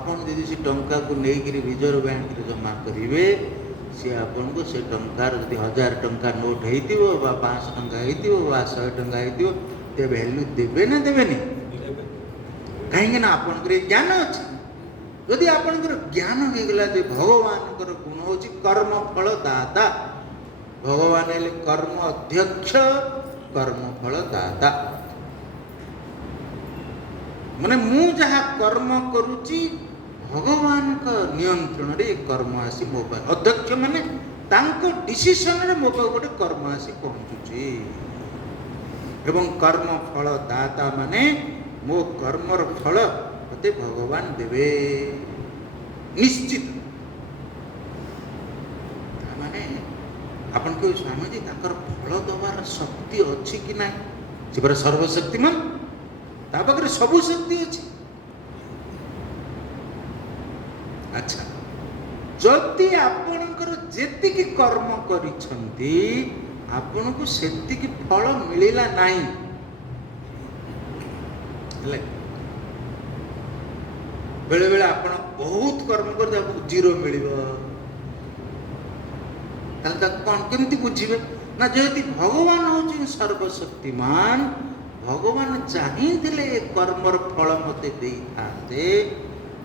आपन जदि से टंका को नै गिरी रिजर्व बैंक रे जमा करिवे से आपन को से टंकार जदि 1000 टंका नोट हेतिबो बा 500 टंका हेतिबो बा 100 टंका हेतिबो ते वैल्यू देबे ना देबेनी काहे ना आपन करे ज्ञान अछि यदि आपनकर ज्ञान हो गला जे भगवान गुण हूँ कर्म फल दाता भगवान हेले कर्म अध्यक्ष कर्म फल दाता माने मु जहाँ कर्म करुची भगवान का नियंत्रण रे कर्म आसी मो पर अध्यक्ष माने तांको डिसीजन रे मो पर गोटे कर्म आसी पहुँचुची एवं कर्म फल दाता माने मो कर्मर फल मते भगवान देवे निश्चित माने आपन को स्वामी जी ताकर फल दबार शक्ति अछि कि ना से पर सर्वशक्तिमान ता पाखरे सब शक्ति अछि अच्छा जति आपनकर जेति की कर्म करिसंती आपन को सेति की फल मिलिला नाही ले बेले बेले आपण बहुत कर्म कर जीरो मिल कौन केमती बुझे ना जेहती भगवान हूँ सर्वशक्तिमान भगवान चाहिए कर्मर फल मते दे था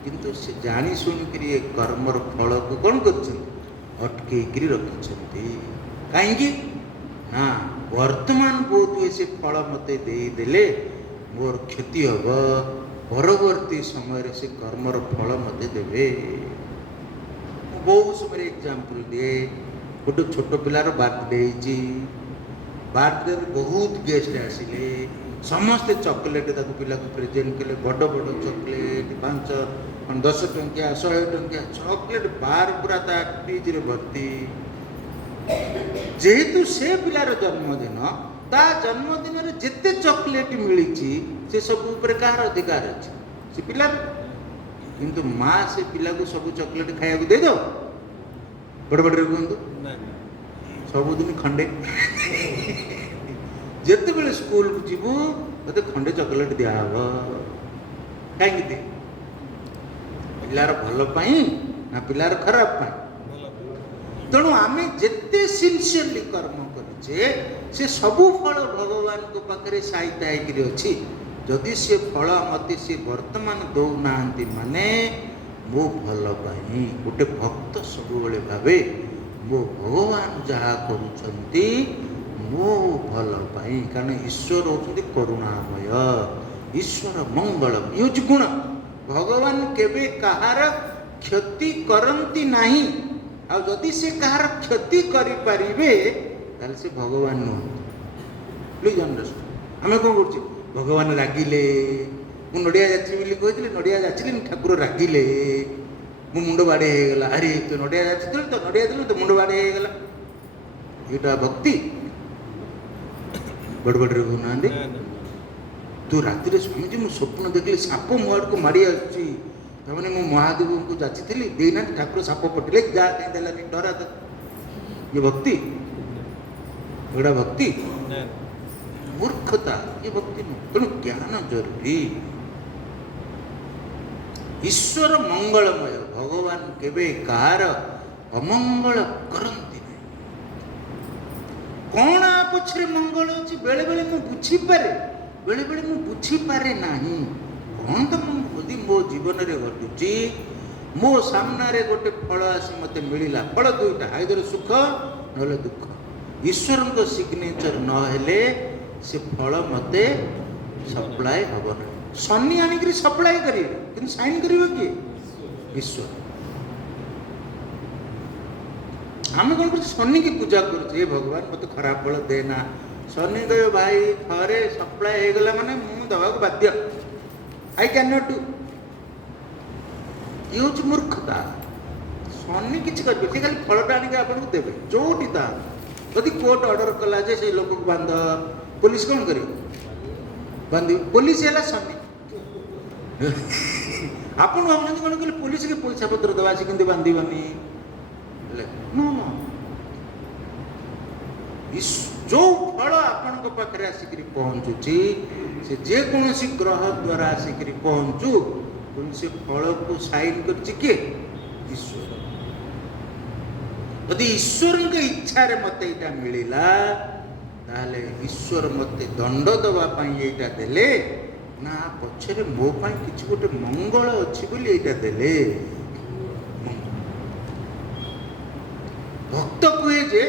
किंतु से जानी शुणिक कर्मर फल को कौन करके रखिंट कहीं ना वर्तमान बहुत हुए से फल मते देले मोर क्षति हम परवर्ती समय से कर्मर फल मते देवे बहुत समय एग्जांपल दिए गोटे छोट पिलार बर्थडे बर्थडे बहुत गेस्ट आसिले समस्ते चॉकलेट ताको पिला को प्रेजेंट कले बड़ बड़ चॉकलेट 5-10 टंकिया 100 टंकिया चॉकलेट बार पूरा फ्रिज रे भर्ती जेहेतु से पिलार जन्मदिन ता जन्मदिन रे जिते चॉकलेट मिली से सब ऊपर कार अधिकार अच्छे से पिला किंतु माँ से पिला को सब चॉकलेट खाया दे दो बड़ बड़ कहतु सबुदिन खंडे जिते बड़े स्कूल को जीवु ते खंडे चॉकलेट दिया कहीं पिलार भल पाई ना पिलार खराब पाई तेणु आम जिते सिंसियरली कर्म करे से सबू फल भगवान को पाखे साहित्य होकर अच्छी जदि से फल मत सी वर्तमान दौना माने मो भल पाई गोटे भक्त सब भावे मो भगवान जहाँ करुँच मो भल पाई कारण ईश्वर होती करुणामय ईश्वर मंगलम ये हूँ गुण भगवान केबे कहार क्षति करती नहीं आदि से कहार क्षति करि परिबे ताले से भगवान नुह प्लीज अंडरस्टैंड आम कौन कर भगवान रागिले मु नड़िया जाची बोली कहते नड़िया जाचिली ठाकुर रागिले मो मुंड बाड़े होगला अरे तू नड़िया जाची तो नड़िया दिलु तो मुंड बाड़े होगला ये भक्ति बड़बड़े कहना तू राति शुणुची मु स्वप्न देखली साप मो आड़ को माड़ी आने मु महादेव को जाची देना ठाकुर साप पटिले जा कहीं देलानी डरा तो ये भक्ति एड़ा भक्ति मूर्खता ये भक्ति नुह तेणु ज्ञान जरूरी ईश्वर मंगलमय भगवान केबे कार अमंगल करती नहीं कौन आ पछरे मंगल अच्छी बेले बेले मु बुझी पारे बेले बेले मु बुझी पारे नहीं कौन तो यदि मो जीवन रे घटुची मो सामने गोटे फल आसी मते मिलिला फल दुईटा आइदर सुख नले दुख ईश्वर को सिग्नेचर न हेले से फल मते सप्लाय हब ना शनि आनिक सप्लाय करेंगे कि साइन कर किए ईश्वर आम कौन कर शनि की पूजा कर भगवान मत खराब फल देना शनि कहे भाई थरे सप्लाय हो गला माने मु दवा बाध्य आई कैन नॉट डू ये हूँ मूर्खता शनि किसी करेंगे सी खाली फलटा आनिक आपको देवे जोटी था यदि कोर्ट ऑर्डर कला जे से लोक को बांध पुलिस कौन कर बांध पुलिस है शनि आपन भावना कौन कहले पुलिस के पैसा पत्र दवा से किंतु बांधीबनी नो जो फल आपण पाखे आसिक पहुँचुची से जेकोसी ग्रह द्वारा आसिक पहुँचू से फल को साइन कर किए ईश्वर यदि ईश्वर के इच्छा रे मत यहाँ मिलला ताले ईश्वर मत दंड दवापाई यहाँ देले ना पछरे मो पाई किछि गोटे मंगल अच्छी बोली यहाँ देले भक्त कहे जे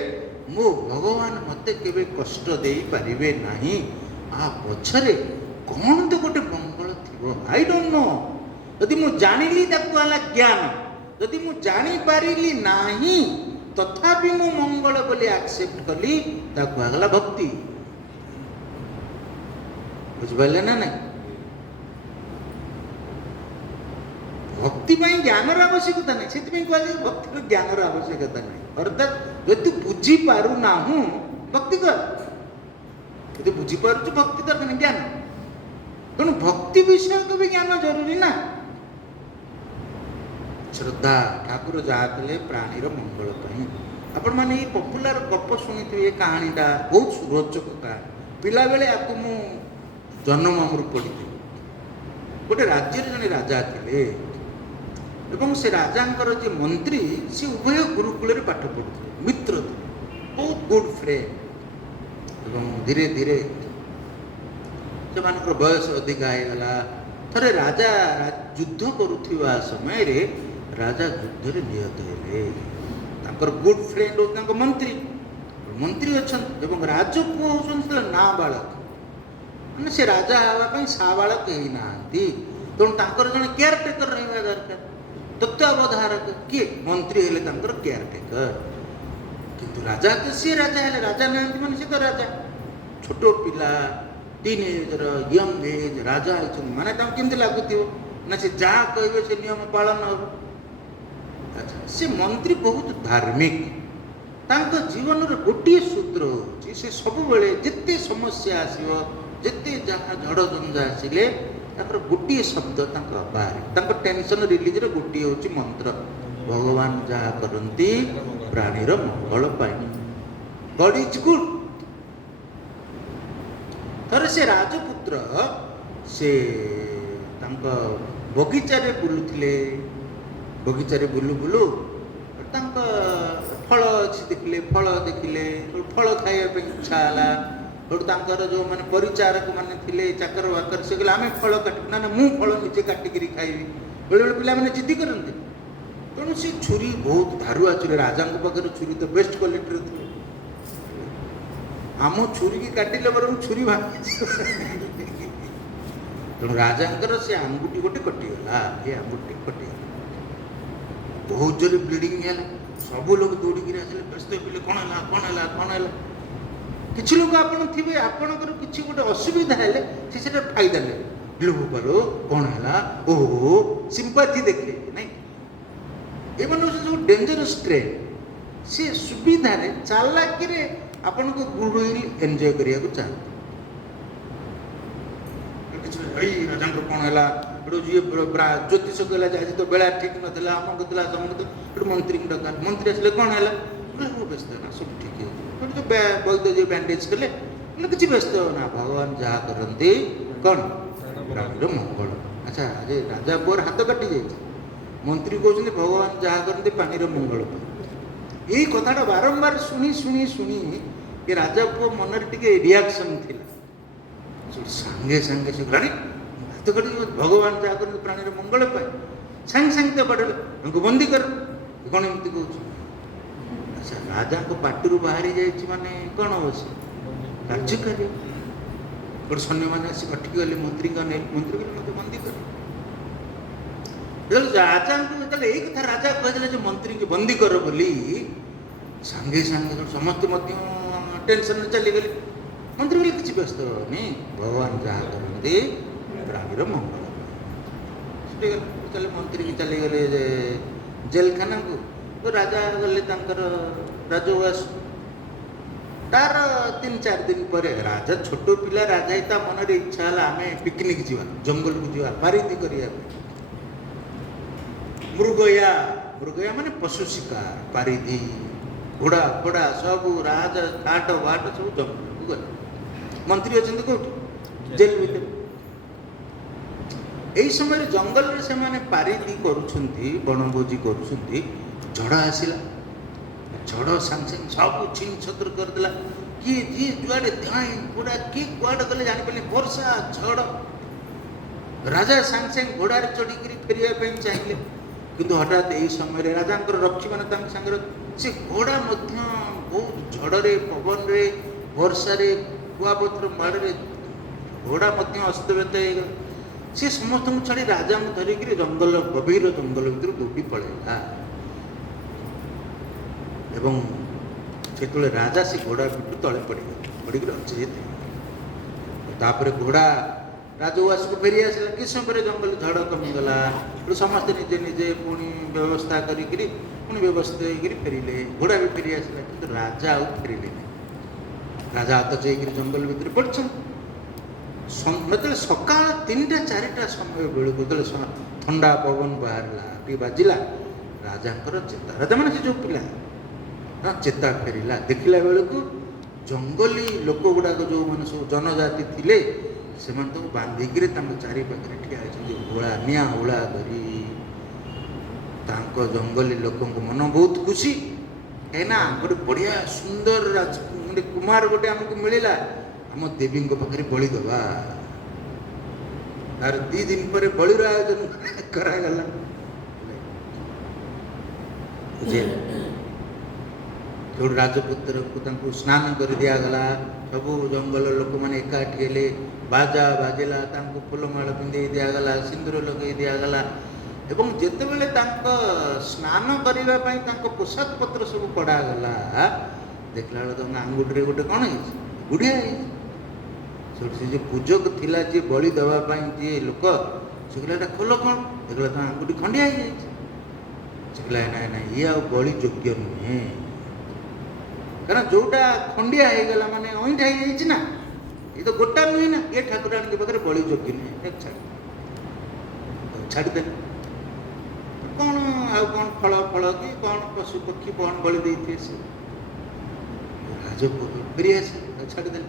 मो भगवान मते केबे कष्ट दे पारिबे नाही आ पछरे कौन तो गोटे मंगल थिबो आई डोंट नो यदि मु जानिली ताकू आला ज्ञान यदि मु जानी पारिली नाही तथापि मु मंगल बोली एक्सेप्ट कली ताकू आगला भक्ति बुझिपारे ना नहीं भक्ति ज्ञान आवश्यकता नहीं से भक्ति ज्ञान आवश्यकता नहीं अर्थात जो तू बुझी पारू ना भक्ति कर बुझी पार भक्ति दरकार नहीं ज्ञान तेणु भक्ति विषय को भी ज्ञान जरूरी ना श्रद्धा ठाकुर जाते प्राणीर मंगल आपण मैंने ये पपुलार गप शुणी थे कहानीटा बहुत रोचक कहानी पिला बेले आपको मु जन्म आमर पढ़ी गोटे राज्य जड़े राजा थे एवं से राजांकर जे मंत्री सी उभय गुरुकुल पाठ पढ़ुते मित्र थे बहुत गुड फ्रेंड एवं धीरे धीरे से बयस अधिका होगला थे राजा युद्ध करुवा समय रे राजा युद्ध रे निहत हेले गुड फ्रेंड हो मंत्री मंत्री अच्छा एवं राजपुओ होते नाबालक मैंने से राजा हाँवाई साबालक ही ना तेणु जन केयरटेकर रहा दरकार तत्वावधारक किए मंत्री हेले केयरटेकर किंतु राजा तो सी राजा हेले राजा ना माने सी तो राजा छोट पिला टीनेजर यंग एज राजा माने केमती लगुव ना से जहाँ कहे से नियम पालन हम अच्छा से मंत्री बहुत धार्मिक जीवन गोटे सूत्र हो सब बेले जिते समस्या आसो जिते जहाँ झड़ झंझा आसिले गोटे शब्द बाहर टेंशन रिलीज गोटे हूँ मंत्र भगवान जहाँ करती प्राणीर मंगल गॉड इज गुड थरे से राजपुत्र से बगीचारे बुलुले बगीचारे बुलू बुलू फल अच्छी देखिले फल खाइबा इच्छा है जो मैंने परिचारक मैंने थे चाकर वाकर से कहले आम फल काट ना मु फल निजे काटिक खाइबी बेले बेले पिला मैंने जिद्दी करते तेणु से छुरी बहुत धारुआ छुरी राजा पाखे छुरी तो बेस्ट क्वालिटी थे आम छुरी की काटिले बर छुरी भांगी ତେଣୁ ରାଜାଙ୍କର ସେ ଆଙ୍ଗୁଠି ଗୋଟେ କଟିଗଲା, ଏ ଆଙ୍ଗୁଠି କଟିଗଲା, ବହୁତ ଜୋରେ ବ୍ଲିଡ଼ିଂ ହେଲା। ସବୁ ଲୋକ ଦୌଡ଼ିକିରି ଆସିଲେ, ବ୍ୟସ୍ତ ହେଲେ, କ'ଣ ହେଲା କ'ଣ ହେଲା କ'ଣ ହେଲା। କିଛି ଲୋକ ଆପଣ ଥିବେ, ଆପଣଙ୍କର କିଛି ଗୋଟେ ଅସୁବିଧା ହେଲେ ସେ ସେଟା ଫାଇଦା ନେବେ, ଲୋପାଲୋ କ'ଣ ହେଲା, ଓହୋ, ସିମ୍ପାଥି ଦେଖେ ନାଇଁ। ଏମାନେ ସବୁ ଡେଞ୍ଜରସ୍ ଟ୍ରେନ୍। ସେ ସୁବିଧାରେ ଚାଲାକିରେ ଆପଣଙ୍କ ଗୁଡ୍ ୱିଲ୍ ଏନ୍ଜୟ କରିବାକୁ ଚାହାନ୍ତି। ଏଇ ରାଜାଙ୍କର କ'ଣ ହେଲା, ଏଠୁ ଯିଏ ଜ୍ୟୋତିଷ କହିଲା ଯେ ଆଜି ତ ବେଳା ଠିକ୍ ନଥିଲା, ଅମକ ଥିଲା ସମକ ଥିଲା, ଏଠୁ ମନ୍ତ୍ରୀଙ୍କୁ ଡକା, ମନ୍ତ୍ରୀ ଆସିଲେ, କ'ଣ ହେଲା, ମୁଁ ବ୍ୟସ୍ତ ନା, ସବୁ ଠିକ୍ ହେଇଛି। ଏଠୁ ଯେଉଁ ବୈଦ୍ୟ ଯିଏ ବ୍ୟାଣ୍ଡେଜ୍ କଲେ, କିଛି ବ୍ୟସ୍ତ ନା, ଭଗବାନ ଯାହା କରନ୍ତି କ'ଣ ପ୍ରାଣୀର ମଙ୍ଗଳ। ଆଚ୍ଛା, ଆଜି ରାଜା ପୁଅର ହାତ କାଟି ଯାଇଛି, ମନ୍ତ୍ରୀ କହୁଛନ୍ତି ଭଗବାନ ଯାହା କରନ୍ତି ପ୍ରାଣୀର ମଙ୍ଗଳ ପାଇଁ। ଏଇ କଥାଟା ବାରମ୍ବାର ଶୁଣି ଶୁଣି ଶୁଣି ଏ ରାଜା ପୁଅ ମନରେ ଟିକେ ରିଆକ୍ସନ୍ ଥିଲା। ସାଙ୍ଗେ ସାଙ୍ଗେ ସେ ଗଲାଣି, ହାତ କାଟି ଭଗବାନ ଯାହା କରନ୍ତି ପ୍ରାଣୀର ମଙ୍ଗଳ ପାଇଁ, ସାଙ୍ଗେ ସାଙ୍ଗେ ତ ବାଡ଼େଇଲେ, ତାଙ୍କୁ ବନ୍ଦୀ କର। କ'ଣ ଏମିତି କହୁଛୁ? ଆଚ୍ଛା, ରାଜାଙ୍କ ପାଟିରୁ ବାହାରି ଯାଇଛି ମାନେ କ'ଣ ହବ, ସେ କାର୍ଯ୍ୟକାରୀ। ଗୋଟେ ସୈନ୍ୟମାନେ ଆସି ଅଟକିଗଲେ, ମନ୍ତ୍ରୀଙ୍କ ନେଇ, ମନ୍ତ୍ରୀ କହିଲେ ମୋତେ ବନ୍ଦୀ କର। ରାଜାଙ୍କୁ ଯେତେବେଳେ ଏଇ କଥା ରାଜା କହିଦେଲେ ଯେ ମନ୍ତ୍ରୀଙ୍କୁ ବନ୍ଦୀ କର ବୋଲି, ସାଙ୍ଗେ ସାଙ୍ଗେ ସମସ୍ତେ ମଧ୍ୟ ଟେନସନରେ ଚାଲିଗଲେ। ମନ୍ତ୍ରୀ କହିଲେ କିଛି ବ୍ୟସ୍ତ ହେବନି, ଭଗବାନ ଯାହା କରନ୍ତି ପ୍ରାଣୀର ମଙ୍ଗଳ। ସେଠି ମନ୍ତ୍ରୀକି ଚାଲିଗଲେ ଜେଲଖାନାକୁ। ରାଜା ଗଲେ ତାଙ୍କର ରାଜଉଆସ। ତାର 3-4 ଦିନ ପରେ, ରାଜା ଛୋଟ ପିଲା, ରାଜା ତା ମନରେ ଇଚ୍ଛା ହେଲା ଆମେ ପିକନିକ ଯିବା, ଜଙ୍ଗଲକୁ ଯିବା, ପାରିଦି କରିବା ପାଇଁ। ମୃଗୟା ମାନେ ପଶୁ ଶିକାର, ପାରିଦି, ଘୋଡ଼ା ଫୋଡ଼ା ସବୁ, ରାଜ କାଟ ବାଟ ସବୁ ଜଙ୍ଗଲକୁ ଗଲେ। ମନ୍ତ୍ରୀ ଅଛନ୍ତି କୋଉଠି? ଜେଲ ଭିତରେ। ଏଇ ସମୟରେ ଜଙ୍ଗଲରେ ସେମାନେ ପାରିଦି କରୁଛନ୍ତି, ବଣଭୋଜି କରୁଛନ୍ତି। ଝଡ଼ ଆସିଲା, ଝଡ଼ ସାଙ୍ଗେ ସାଙ୍ଗେ ସବୁ ଛିନ୍ ଛତ୍ର କରିଦେଲା। କିଏ ଯିଏ ଯୁଆଡ଼େ ଧାଇଁ ଘୋଡ଼ା, କିଏ କୁଆଡ଼େ ଗଲେ ଜାଣିପାରିଲେ, ବର୍ଷା ଝଡ଼। ରାଜା ସାଙ୍ଗେ ସାଙ୍ଗେ ଘୋଡ଼ାରେ ଚଢ଼ିକିରି ଫେରିବା ପାଇଁ ଚାହିଁଲେ, କିନ୍ତୁ ହଠାତ୍ ଏଇ ସମୟରେ ରାଜାଙ୍କର ରକ୍ଷୀମାନେ ତାଙ୍କ ସାଙ୍ଗରେ, ସେ ଘୋଡ଼ା ମଧ୍ୟ ବହୁତ ଝଡ଼ରେ, ପବନରେ, ବର୍ଷାରେ, କୁଆପଥର ମାଡ଼ରେ ଘୋଡ଼ା ମଧ୍ୟ ଅସ୍ତବ୍ୟସ୍ତ ହେଇଗଲା। ସେ ସମସ୍ତଙ୍କୁ ଛାଡ଼ି ରାଜାଙ୍କୁ ଧରିକିରି ଜଙ୍ଗଲ, ଗଭୀର ଜଙ୍ଗଲ ଭିତରୁ ଦୌଡ଼ି ପଳେଇଲା। ଏବଂ ସେତେବେଳେ ରାଜା ସେ ଘୋଡ଼ା ପିଠୁ ତଳେ ପଡ଼ିକିରି ଅଚେତ। ତାପରେ ଘୋଡ଼ା ରାଜଉଆସକୁ ଫେରି ଆସିଲା। କିଛି ସମୟ ପରେ ଜଙ୍ଗଲ ଝଡ଼ କମିଗଲା, ସମସ୍ତେ ନିଜେ ନିଜେ ପୁଣି ବ୍ୟବସ୍ଥା କରିକିରି ପୁଣି ବ୍ୟବସ୍ଥିତ ହେଇକିରି ଫେରିଲେ। ଘୋଡ଼ା ବି ଫେରି ଆସିଲା, କିନ୍ତୁ ରାଜା ଆଉ ଫେରିଲେନି। ରାଜା ହାତ ଯାଇକିରି ଜଙ୍ଗଲ ଭିତରେ ପଡ଼ିଛନ୍ତି। ଯେତେବେଳେ ସକାଳ 3ଟା-4ଟା ସମୟ ବେଳକୁ, ଯେତେବେଳେ ଥଣ୍ଡା ପବନ ବାହାରିଲା, ଟିକେ ବାଜିଲା, ରାଜାଙ୍କର ଚେତା, ରାଜା ମାନେ ସେ ଯେଉଁ ପିଲା, ଚେତା ଫେରିଲା। ଦେଖିଲା ବେଳକୁ ଜଙ୍ଗଲୀ ଲୋକ ଗୁଡ଼ାକ ଯେଉଁମାନେ ସବୁ ଜନଜାତି ଥିଲେ, ସେମାନେ ସବୁ ବାନ୍ଧିକିରି ତାଙ୍କ ଚାରିପାଖରେ ଠିଆ ହେଇଛନ୍ତି, ନିଆଁ ହୁଳା ଧରି। ତାଙ୍କ ଜଙ୍ଗଲୀ ଲୋକଙ୍କ ମନ ବହୁତ ଖୁସି, କାହିଁକିନା ଗୋଟେ ବଢ଼ିଆ ସୁନ୍ଦର ଗୋଟେ କୁମାର ଗୋଟେ ଆମକୁ ମିଳିଲା, ଆମ ଦେବୀଙ୍କ ପାଖରେ ବଳି ଦେବା। ତାର 2 ଦିନ ପରେ ବଳିର ଆୟୋଜନ କରାଗଲା। ଯୋଉଠି ରାଜପୁତ୍ରକୁ ତାଙ୍କୁ ସ୍ନାନ କରି ଦିଆଗଲା। ସବୁ ଜଙ୍ଗଲ ଲୋକମାନେ ଏକାଠି ହେଲେ, ବାଜା ବାଜିଲା, ତାଙ୍କୁ ଫୁଲମାଳ ପିନ୍ଧେଇ ଦିଆଗଲା, ସିନ୍ଦୁର ଲଗେଇ ଦିଆଗଲା। ଏବଂ ଯେତେବେଳେ ତାଙ୍କ ସ୍ନାନ କରିବା ପାଇଁ ତାଙ୍କ ପୋଷାକ ପତ୍ର ସବୁ କଢ଼ାଗଲା, ଦେଖିଲା ବେଳକୁ ତାଙ୍କ ଆଙ୍ଗୁଠିରେ ଗୋଟେ କ'ଣ ହେଇଛି, ଗୁଡ଼ିଆ ହେଇଛି। ସେଠି ସେ ଯେଉଁ ପୂଜକ ଥିଲା, ଯିଏ ବଳି ଦେବା ପାଇଁ ଯିଏ ଲୋକ, ସେ କହିଲା ଏଇଟା ଖୋଲ କ'ଣ? ଦେଖିଲା ତାଙ୍କ ଆଙ୍ଗୁଠି ଖଣ୍ଡିଆ ହେଇଯାଇଛି। ସେ କହିଲା ନାଇଁ ନାଇଁ, ଇଏ ଆଉ ବଳି ଯୋଗ୍ୟ ନୁହେଁ, କାରଣ ଯୋଉଟା ଖଣ୍ଡିଆ ହେଇଗଲା ମାନେ ଅଇଁଠା ହେଇଯାଇଛି ନା, ଏ ତ ଗୋଟା ନୁହେଁ ନା, ଏ ଠାକୁରାଣୀଙ୍କ ପାଖରେ ବଳି ଯୋଗ୍ୟ ନୁହେଁ, ଛାଡ଼ିଦେଲେ। କ'ଣ ଆଉ କ'ଣ ଫଳ କି କ'ଣ ପଶୁ ପକ୍ଷୀ କ'ଣ ବଳି ଦେଇଥିବେ, ସେ ରାଜପୁର ଫେରି ଆସି ଛାଡ଼ିଦେଲେ।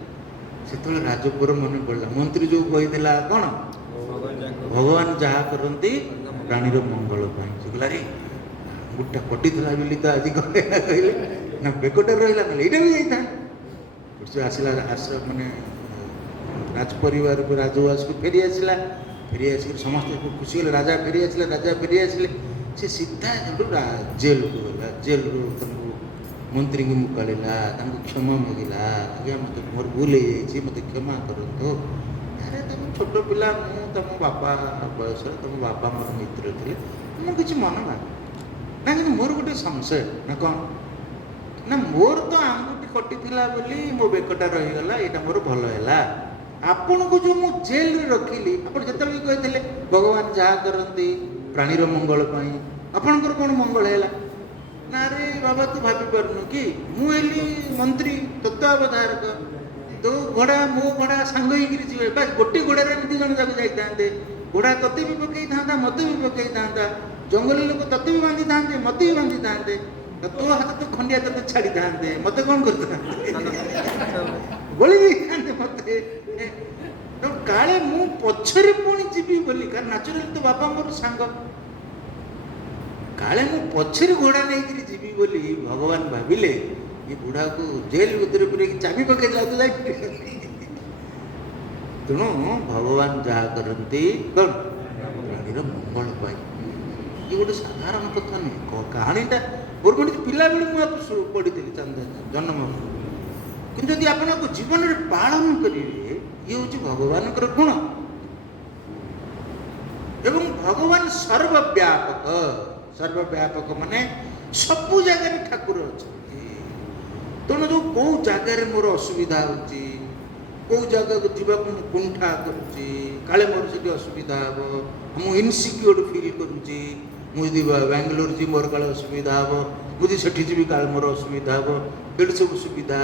ସେତେବେଳେ ରାଜପୁର ମନେ ପଡ଼ିଲା, ମନ୍ତ୍ରୀ ଯେଉଁ କହିଥିଲା କ'ଣ, ଭଗବାନ ଯାହା କରନ୍ତି ପ୍ରାଣୀର ମଙ୍ଗଳ ପାଇଁ। ସେ କହିଲା ରେ ଗୋଟା କଟିଥିଲା ବୋଲି ତ ଆଜି କହିଲେ ନା, ବେକଟା ରହିଲା, ନହେଲେ ଏଇଟା ବି ଯାଇଥାନ୍ତା। ସେ ଆସିଲା, ମାନେ ରାଜ ପରିବାରକୁ, ରାଜଉଆସକୁ ଫେରି ଆସିଲା। ଫେରି ଆସିକି ସମସ୍ତେ ଖୁସି ହେଲେ, ରାଜା ଫେରି ଆସିଲେ। ରାଜା ଫେରି ଆସିଲେ, ସେ ସିଧା ଜେଲକୁ ଗଲା। ଜେଲରୁ ତାଙ୍କୁ ମନ୍ତ୍ରୀଙ୍କୁ ମୁକାଳିଲା, ତାଙ୍କୁ କ୍ଷମା ମାଗିଲା, ଆଜ୍ଞା ମୋତେ ମୋର ଭୁଲ ହେଇଯାଇଛି, ମୋତେ କ୍ଷମା କରନ୍ତୁ। ଆରେ ତାକୁ छोट पिला मु तुम बापा बयस तुम बापा मोर मित्र थे मु किसी मन माने ना कि मोर गोटे संशय ना कौन ना मोर तो आंगुठी कटी बोली मो बेकटा रहीगला यहाँ मोर भल है आपण को जो मु जेल रे रखिली आपण जत कहते भगवान जहाँ करती प्राणीर मंगल आपणकर कौन मंगल है ना रे बाबा तू भाभी पार्नु कि मुझे मंत्री तत्वावधारक तो घोड़ा मो घोड़ा सांग जी बस गोटे घोड़ार दी जन जाक जाते घोड़ा तते भी पकई था मत भी पकई था जंगली लोक तते भी बांधी था मत भी बांधी था तो हाथ तो खंडिया तते छाड़ी था मत कौन कर बोली मत तो काले मु पछरे पुणी जीवी बोली कारण नाचुराली तो बापा मोर सांग काले मु पछरे घोड़ा नहीं जीवी बोली भगवान भाविले ये बुढ़ा को जेल भीतर पूरे चाबी पकड़ तो तेणु भगवान जहाँ करती कौन प्राणीर मंगल पाई ये गोटे साधारण कथा नहीं कहानीटा मोर गोटे पिला बेलू मुझे पढ़ी जन्म कि जदि आप जीवन में पालन करेंगे ये हूँ भगवान गुण एवं भगवान सर्वव्यापक माने सबू जगह ठाकुर अच्छा तेणु जो कौ जगार मोर असुविधा होची कौ जगह को जीवा कुंठा करुच्ची काले मोर से असुविधा हम मु इनसिक्योर फील करुच्ची मुझे बेंगलोर जी मोर काले असुविधा हम मुझे सेठी जी काले मोर असुविधा हम ये सब सुविधा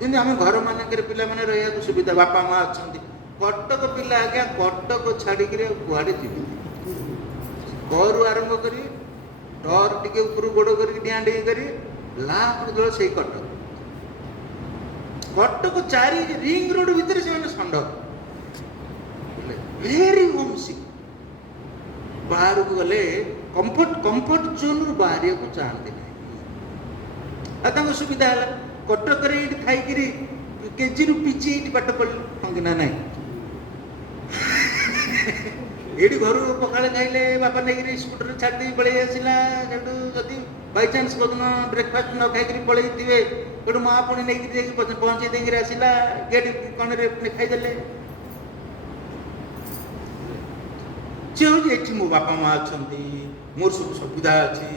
जमी आम घर मानक पिला मैंने रहा सुविधा बापा माँ अच्छा कटक पिला आज्ञा कटक छाड़ी कुआड़े जी करू आरंभ करी डर टे ऊपर गोड़ कर डिया डी कर लास्ट जो से कटक कटक चारि रिंग रोड भितर से षंड वेरी होमसिक बाहर को गले कंफर्ट जोन रु बाहर को चाहते नहीं सुविधा है कटक खाई केजी रु पिची पाठ पढ़ल हाँ कि ना नहीं ये घर पकाड़े खाइले बापा नहीं स्कूटर छाड़ी पलि आसला जदि बाई चान्स कदन ब्रेकफास्ट न खाई पलि थे गोटे माँ पुणी नहीं पहुँचे देकर आसला गेट कण खाईदे सी हूँ मो बापा माँ अच्छा मोर सब सुविधा अच्छी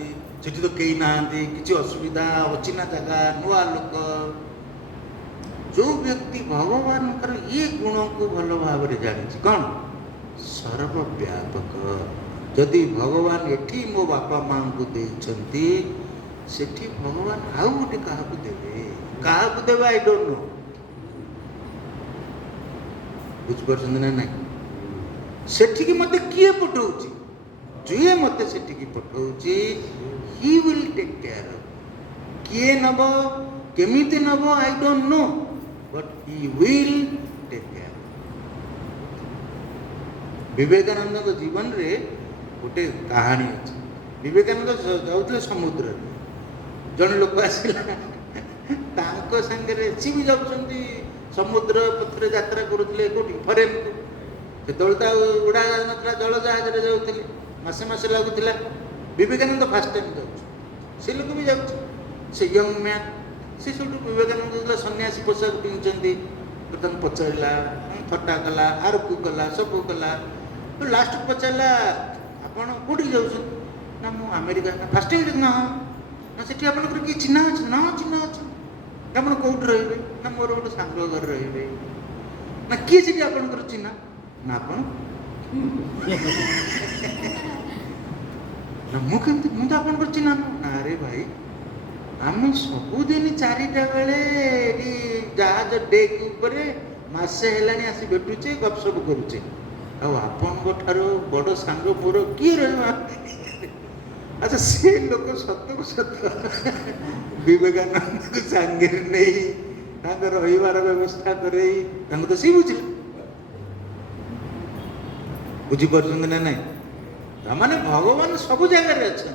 सेठी तो कई ना कि असुविधा अचिना जगह नुआ लोक जो व्यक्ति भगवान ये गुण को भल भाव जानी कौन सर्वव्यापक जदि भगवान एठी मो बापा माँ को देइछंती सेठी भगवान आउ गोटे क्या देवे आई डोंट नो बुझपार ना नहीं सेठी मत किए पठाऊँ जे मत सेठी पठाऊँ ही विल टेक केयर किए नब केमिति नब I don't know but he will take care Vivekananda जीवन रे गोटे कहानी अच्छी विवेकानंद जाऊे समुद्र जन लोक आसला सांगे सी भी जाऊँगी समुद्र पथरे यात्रा करुले कौटी फरेन को से उड़ा ना जल जहाज जाऊे मसे मसे लगुला विवेकानंद फास्ट टाइम जाऊँ से लोक भी जाऊँ से यंग मैन से सब विवेकानंद सन्यासी पोशाक पिंधि बर्तमान पचारा थट्टा कला आरकू कला सब कला तो लास्ट पचारा आपड़ कौटी जाऊँ ना मु अमेरिका ना फास्ट टाइम ना ना से आपंकर किए चिन्ह अच्छे ना चिन्ह अच्छे आप कौट रे ना मोर गोटे सांग घर रे ना किए से आपंकर चिन्ह ना आप ना मुझे आपंकर चिन्ह ना रे भाई आम सबुदिन 4टा बेले जहाज डेक उपर मसे है आसी भेटुचे गपसप करुचे आपण बड़ सांग मोर किए रहा अच्छा से लोक सत को सत विवेकानंद को सांगे नहीं रहीबार व्यवस्था करे तो सी बुझे बुझीपार ना ना माने भगवान सब जगार अच्छा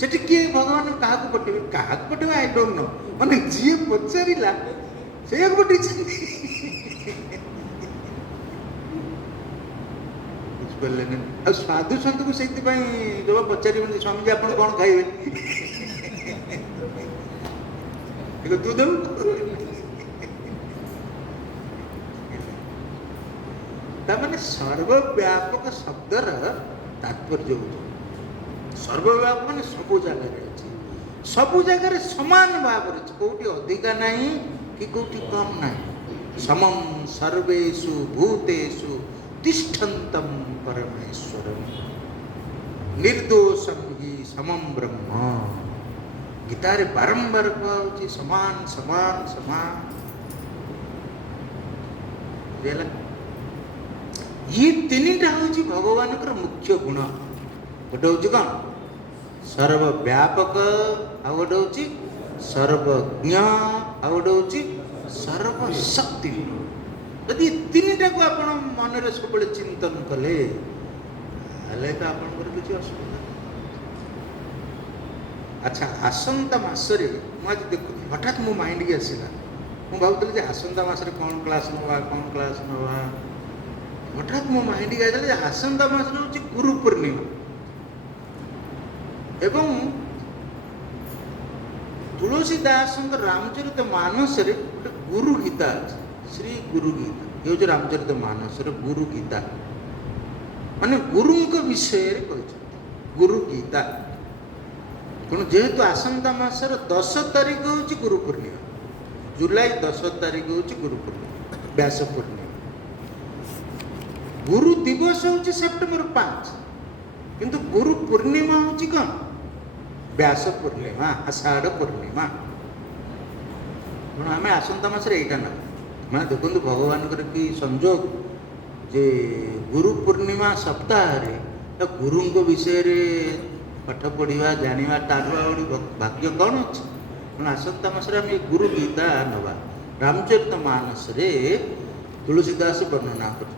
से किए भगवान क्या पठे आई डोंट नो माने जी पचारा से पठे बुझिपारे ना साधु सत को से जो पचार स्वामी जी आप कौन खाइबे दूध तामाने सर्वव्यापक शब्दर तात्पर्य हो सर्वव्यापक माने सबु जगह अच्छी सबु जगह समान भाव कौटी अधिका नहीं कि कौटी कम नहीं समम सर्वेषु भूतेषु तिष्ठन्तं परमेश्वरम निर्दोषम ही समम ब्रह्म गीता रे बारंबार कहउची समान समान समान देला ये तीनटा होची भगवान कर मुख्य गुण गोटे होची कौन सर्वव्यापक आ गोटे होची सर्वज्ञ आ गोटे होची सर्वशक्ति यदि तीनटा को आपण मन रे सब चिंतन कले हले तो आपनकर किसी असुविधा अच्छा आसंता मासरे मु आज देखु हठात मो माइंड के आसिला मु भाबुतले जे आसंता मासरे कोन क्लास नवा हठात मो माइंड के आइला जे आसंता मासरे होची गुरु पूर्णिमा एवं तुलसीदास रामचरित मानस रे गोटे गुरु गीता श्री गुरु गीता ये रामचरित मानस रे गुरु गीता माने गुरु विषय रे गुरु गीता तेणु जेहेतु आसंता मासर 10 तारीख हूँ गुरु पूर्णिमा जुलाई 10 तारीख हूँ गुरु पूर्णिमा व्यास पूर्णिमा गुरु दिवस हूँ सेप्टेम्बर 5 किंतु गुरु पूर्णिमा हूँ कौन व्यास पूर्णिमा आषाढ़ पूर्णिमा तेणु आम आसंता मासरे यहाँ ना मैं देखो भगवान की संजोग जे गुरु पूर्णिमा सप्ताह रे तो गुरु विषय रे पाठ पढ़ा जाना तार भाग्य कौन अच्छे तेणु आसंता मासरे आम गुरु गीता नवा रामचरित मानस रे तुलसीदास वर्णना कर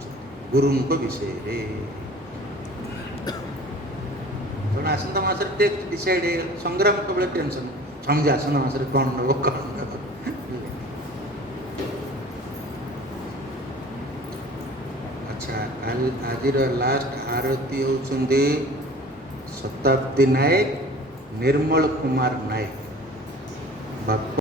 गुरु विषय रे तेणु आसंता मासरे टेक्स्ट डिसाइड संग्राम केवल टेंशन समझे आसंता मासरे कौन नब कौन नब अच्छा आज लास्ट आरती होउछंदी शताब्दी नायक निर्मल कुमार नायक।